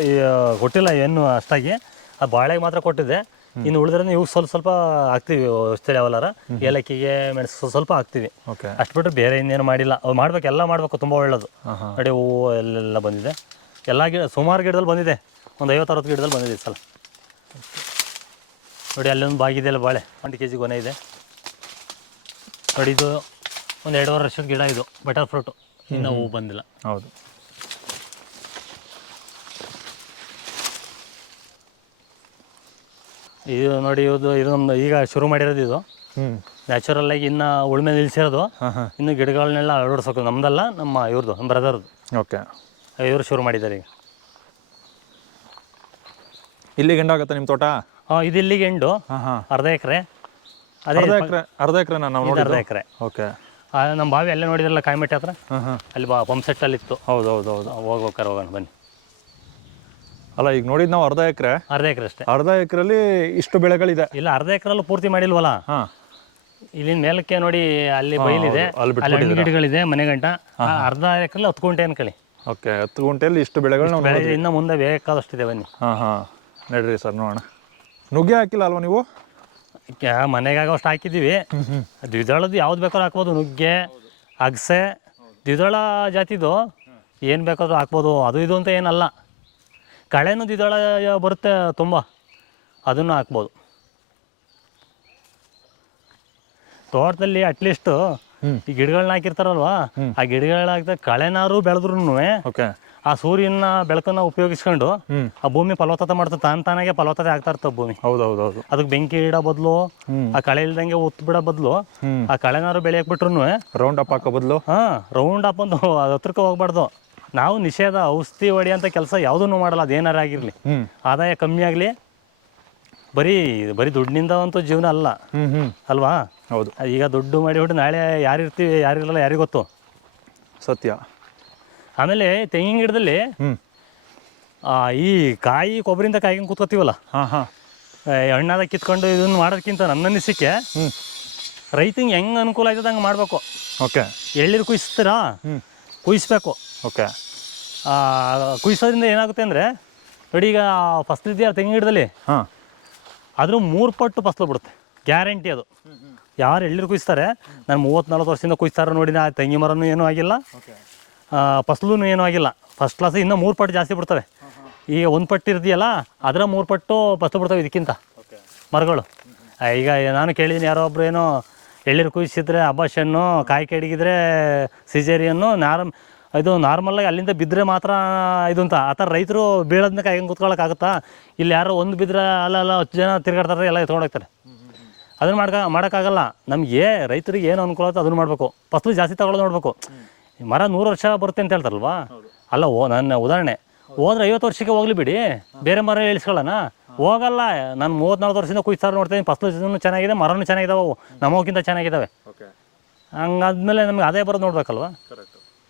ಕೊಟ್ಟಿಲ್ಲ ಏನು ಅಷ್ಟಾಗಿ. ಆ ಬಾಳೆಗೆ ಮಾತ್ರ ಕೊಟ್ಟಿದ್ದೆ. ಇನ್ನು ಉಳಿದ್ರೆ ಇವು ಸ್ವಲ್ಪ ಸ್ವಲ್ಪ ಹಾಕ್ತೀವಿ ಔಷಧಿ ಅವಲಾರ ಏಲಕ್ಕಿಗೆ ಮೆಣಸು ಸ್ವಲ್ಪ ಹಾಕ್ತೀವಿ. ಓಕೆ. ಅಷ್ಟು ಬಿಟ್ಟರೆ ಬೇರೆ ಇನ್ನೇನು ಮಾಡಿಲ್ಲ. ಅವು ಮಾಡ್ಬೇಕು ಎಲ್ಲ ಮಾಡಬೇಕು ತುಂಬ ಒಳ್ಳೇದು. ನೋಡಿ ಹೂವು ಎಲ್ಲೆಲ್ಲ ಬಂದಿದೆ. ಎಲ್ಲ ಗಿಡ ಸುಮಾರು ಗಿಡದಲ್ಲಿ ಬಂದಿದೆ. ಒಂದು ಐವತ್ತು ಅರವತ್ತು ಗಿಡದಲ್ಲಿ ಬಂದಿದೆ ಸಲ. ನೋಡಿ ಅಲ್ಲೊಂದು ಬಾಗಿದೆ ಅಲ್ಲ ಬಾಳೆ. ಒಂದು ಕೆ ಜಿ ಗೊನೆ ಇದೆ. ನೋಡಿ ಇದು ಒಂದು ಎರಡೂವರೆ ವರ್ಷದ ಗಿಡ ಇದು ಬಟರ್ ಫ್ರೂಟು ಇನ್ನೂ ಹೂವು ಬಂದಿಲ್ಲ. ಹೌದು. ಇದು ನೋಡಿ ಇದು ಇದು ನಮ್ದು ಈಗ ಶುರು ಮಾಡಿರೋದು ಇದು. ನ್ಯಾಚುರಲ್ ಆಗಿ ಇನ್ನು ಉಳ್ಮೆ ನಿಲ್ಸಿರೋದು. ಇನ್ನು ಗಿಡಗಳನ್ನೆಲ್ಲ ಅಳವಡಿಸೋದು ನಮ್ದಲ್ಲ ನಮ್ಮ ಇವ್ರದ್ದು ನಮ್ಮ ಬ್ರದರ್ದು ಓಕೆ. ಇವರು ಶುರು ಮಾಡಿದ್ದಾರೆ ಈಗ. ಇಲ್ಲಿ ಆಗುತ್ತೆ ನಿಮ್ಮ ತೋಟ? ಹಾಂ ಇದು ಇಲ್ಲಿಗೆ ಎಂಡು ಅರ್ಧ ಎಕರೆ. ಅದೇ ಅರ್ಧ ಎಕರೆ ಅರ್ಧ ಎಕರೆ ನಾವು ಇದು ಅರ್ಧ ಎಕರೆ. ಓಕೆ. ನಮ್ಮ ಬಾವಿ ಅಲ್ಲೇ ನೋಡಿದ್ರಲ್ಲ ಕಾಯಿಮೆಟ್ಟೆ ಹತ್ರ? ಅಲ್ಲಿ ಬಾ ಪಂಪ್ ಸೆಟ್ಟಲ್ಲಿ ಇತ್ತು ಹೌದು ಹೌದು ಹೌದು. ಹೋಗ್ಬೇಕಾರೆ ಹೋಗೋಣ ಬನ್ನಿ. ಅಲ್ಲ ಈಗ ನೋಡಿದ್ ನಾವು ಅರ್ಧ ಎಕರೆ. ಅರ್ಧ ಎಕರೆ ಅಷ್ಟೇ. ಅರ್ಧ ಎಕರೆಲಿ ಇಷ್ಟು ಬೆಳೆಗಳಿದೆ. ಇಲ್ಲ ಅರ್ಧ ಎಕರೆಲ್ಲೂ ಪೂರ್ತಿ ಮಾಡಿಲ್ವಲ್ಲ? ಹಾ. ಇಲ್ಲಿನ ಮೇಲಕ್ಕೆ ನೋಡಿ ಅಲ್ಲಿ ಬಯಲಿದೆ ಅಲ್ಲಿ ಗಿಡಗಳಿದೆ ಮನೆ ಗಂಟ. ಆ ಅರ್ಧ ಎಕರೆಲ್ಲ ಹತ್ತು ಗುಂಟೆ ಅನ್ಕೊಳ್ಳಿ ಓಕೆ ಹತ್ತು ಗುಂಟೆಯಲ್ಲಿ ಇಷ್ಟು ಬೆಳೆಗಳು ನಾವು ಬೆಳೆ ಇನ್ನು ಮುಂದೆ ಬೇಕಾದಷ್ಟಿದೆ ಬನ್ನಿ. ಹಾಂ ಹಾ. ನಡ್ರಿ ಸರ್ ನೋಡೋಣ. ನುಗ್ಗೆ ಹಾಕಿಲ್ಲ ಅಲ್ವಾ ನೀವು? ಕ್ಯಾ- ಮನೆಗಾಗೋಷ್ಟು ಹಾಕಿದ್ದೀವಿ. ದ್ವಿದಳದ್ದು ಯಾವ್ದು ಬೇಕಾದ್ರೂ ಹಾಕ್ಬೋದು ನುಗ್ಗೆ ಅಗಸೆ. ದ್ವಿದಳ ಜಾತಿದು ಏನು ಬೇಕಾದ್ರೂ ಹಾಕ್ಬೋದು ಅದು ಇದು ಅಂತ ಏನಲ್ಲ. ಕಳೆನೂ ದ್ವಿದಳ ಬರುತ್ತೆ ತುಂಬ. ಅದನ್ನು ಹಾಕ್ಬೋದು. ತೋಟದಲ್ಲಿ ಅಟ್ಲೀಸ್ಟ್. ಈ ಗಿಡಗಳನ್ನ ಹಾಕಿರ್ತಾರಲ್ವಾ? ಆ ಗಿಡಗಳನ್ನ ಹಾಕಿದ ಕಳೆನಾರು ಬೆಳೆದ್ರು ಓಕೆ. ಆ ಸೂರ್ಯನ ಬೆಳಕನ್ನ ಉಪಯೋಗಿಸ್ಕೊಂಡು ಆ ಭೂಮಿ ಫಲವತ್ತತೆ ಮಾಡ್ತಾ ತಾನ್ ತಾನಾಗೆ ಫಲವತ್ತತೆ ಆಗ್ತಾ ಇರ್ತವೆ ಭೂಮಿ. ಹೌದು ಹೌದು ಹೌದು ಅದಕ್ಕೆ ಬೆಂಕಿ ಇಡೋ ಬದಲು ಆ ಕಳೆ ಇಲ್ದಂಗೆ ಉತ್ ಬಿಡೋ ಬದಲು ಆ ಕಳೆನಾರು ಬೆಳೆಯಕ್ ಬಿಟ್ರು ರೌಂಡ್ ಅಪ್ ಹಾಕೋ ಬದಲು? ಹಾ ರೌಂಡ್ ಅಪ್ ಅದ್ ಹತ್ರಕ್ಕೆ ಹೋಗ್ಬಾರ್ದು. ನಾವು ನಿಷೇಧ ಔಷಧಿ ಅಂತ ಕೆಲಸ ಯಾವುದನ್ನು ಮಾಡಲ್ಲ ಅದೇನಾರ ಆಗಿರಲಿ. ಆದಾಯ ಕಮ್ಮಿ ಆಗಲಿ. ಬರೀ ಬರೀ ದುಡ್ಡಿನಿಂದ ಅಂತೂ ಜೀವನ ಅಲ್ಲ. ಅಲ್ವಾ? ಹೌದು. ಈಗ ದುಡ್ಡು ಮಾಡಿ ಹೊಡಿ ನಾಳೆ ಯಾರಿರ್ತೀವಿ ಯಾರಿರಲ್ಲ ಯಾರಿಗೂ ಗೊತ್ತು? ಸತ್ಯ. ಆಮೇಲೆ ತೆಂಗಿನ ಗಿಡದಲ್ಲಿ ಈ ಕಾಯಿ ಕೊಬ್ಬರಿಂದ ಕಾಯಿ ಕೂತ್ಕೋತೀವಲ್ಲ? ಹಾಂ ಹಾಂ. ಹಣ್ಣಾದ ಕಿತ್ಕೊಂಡು ಇದನ್ನು ಮಾಡೋದಕ್ಕಿಂತ ನನ್ನ ಅನಿಸಿಕೆ ರೈತಂಗೆ ಹೆಂಗೆ ಅನುಕೂಲ ಆಯ್ತದ ಹಂಗೆ ಮಾಡಬೇಕು. ಓಕೆ. ಎಳ್ನೀರು ಕುಯಿಸ್ತೀರಾ? ಕುಯಿಸ್ಬೇಕು. ಓಕೆ. ಕುಯ್ಸೋದ್ರಿಂದ ಏನಾಗುತ್ತೆ ಅಂದರೆ ನೋಡಿ ಈಗ ಫಸ್ಲು ಇದೆಯಾ ತೆಂಗಿನ ಗಿಡದಲ್ಲಿ? ಹಾಂ. ಆದರೂ ಮೂರು ಪಟ್ಟು ಫಸ್ಲು ಬಿಡುತ್ತೆ. ಗ್ಯಾರಂಟಿ ಅದು. ಯಾರು ಎಳ್ಳೀರು ಕುಯ್ಸ್ತಾರೆ? ನಾನು ಮೂವತ್ತು ನಲ್ವತ್ತು ವರ್ಷದಿಂದ ಕುಯ್ಸ್ತಾರೆ ನೋಡಿ ಆ ತೆಂಗಿ ಮರನೂ ಏನೂ ಆಗಿಲ್ಲ. ಫಸಲು ಏನೂ ಆಗಿಲ್ಲ. ಫಸ್ಟ್ ಕ್ಲಾಸ್ ಇನ್ನೂ ಮೂರು ಪಟ್ಟು ಜಾಸ್ತಿ ಬಿಡ್ತವೆ. ಈಗ ಒಂದು ಪಟ್ಟು ಇರ್ತೀಯಲ್ಲ ಅದರ ಮೂರು ಪಟ್ಟು ಫಸಲು ಬಿಡ್ತವೆ ಇದಕ್ಕಿಂತ. ಮರಗಳು. ಈಗ ನಾನು ಕೇಳಿದ್ದೀನಿ ಯಾರೋ ಒಬ್ರು ಏನೋ ಎಳ್ಳಿರು ಕುಯ್ಸಿದ್ರೆ ಅಬಾಷನ್ನು ಕಾಯಿ ಕೆಡಗಿದ್ರೆ ಸಿಜೇರಿಯನ್ನು ನಾರ್ಮ್ ಇದು ನಾರ್ಮಲಾಗಿ ಅಲ್ಲಿಂದ ಬಿದ್ದರೆ ಮಾತ್ರ ಇದು ಅಂತ. ಆ ಥರ ರೈತರು ಬೀಳೋದನ್ನ ಹೆಂಗೆ ಕೂತ್ಕೊಳ್ಳೋಕ್ಕಾಗುತ್ತಾ ಇಲ್ಲಿ ಯಾರೋ ಒಂದು ಬಿದ್ದರೆ ಅಲ್ಲ ಅಲ್ಲ ಹತ್ತು ಜನ ತಿರ್ಗಾಡ್ತಾರೆ ಎಲ್ಲ ಹೋಗ್ತಾರೆ. ಅದನ್ನು ಮಾಡ್ಕ ಮಾಡೋಕ್ಕಾಗಲ್ಲ. ನಮಗೆ ರೈತರಿಗೆ ಏನು ಅನುಕೂಲ ಆಗುತ್ತೆ ಅದನ್ನು ಮಾಡಬೇಕು. ಫಸ್ಲು ಜಾಸ್ತಿ ತಗೊಳ್ಳೋದು ನೋಡಬೇಕು. ಮರ ನೂರು ವರ್ಷ ಬರುತ್ತೆ ಅಂತ ಹೇಳ್ತಾರಲ್ವಾ? ಅಲ್ಲ ಓ ನನ್ನ ಉದಾಹರಣೆ. ಹೋದ್ರೆ ಐವತ್ತು ವರ್ಷಕ್ಕೆ ಹೋಗ್ಲಿ ಬಿಡಿ. ಬೇರೆ ಮರ ಇಳಿಸ್ಕೊಳ್ಳೋಣ. ಹೋಗಲ್ಲ. ನಾನು ಮೂವತ್ನಾಲ್ಕು ವರ್ಷದಿಂದ ಕುಯ್ತಾರೆ ನೋಡ್ತೀನಿ. ಫಸಲು ಚೆನ್ನಾಗಿದೆ ಮರನೂ ಚೆನ್ನಾಗಿದಾವೆ ನಮಗಿಂತ ಚೆನ್ನಾಗಿದ್ದಾವೆ ಓಕೆ. ಹಂಗಾದ್ಮೇಲೆ ನಮ್ಗೆ ಅದೇ ಬರೋದು ನೋಡ್ಬೇಕಲ್ವ?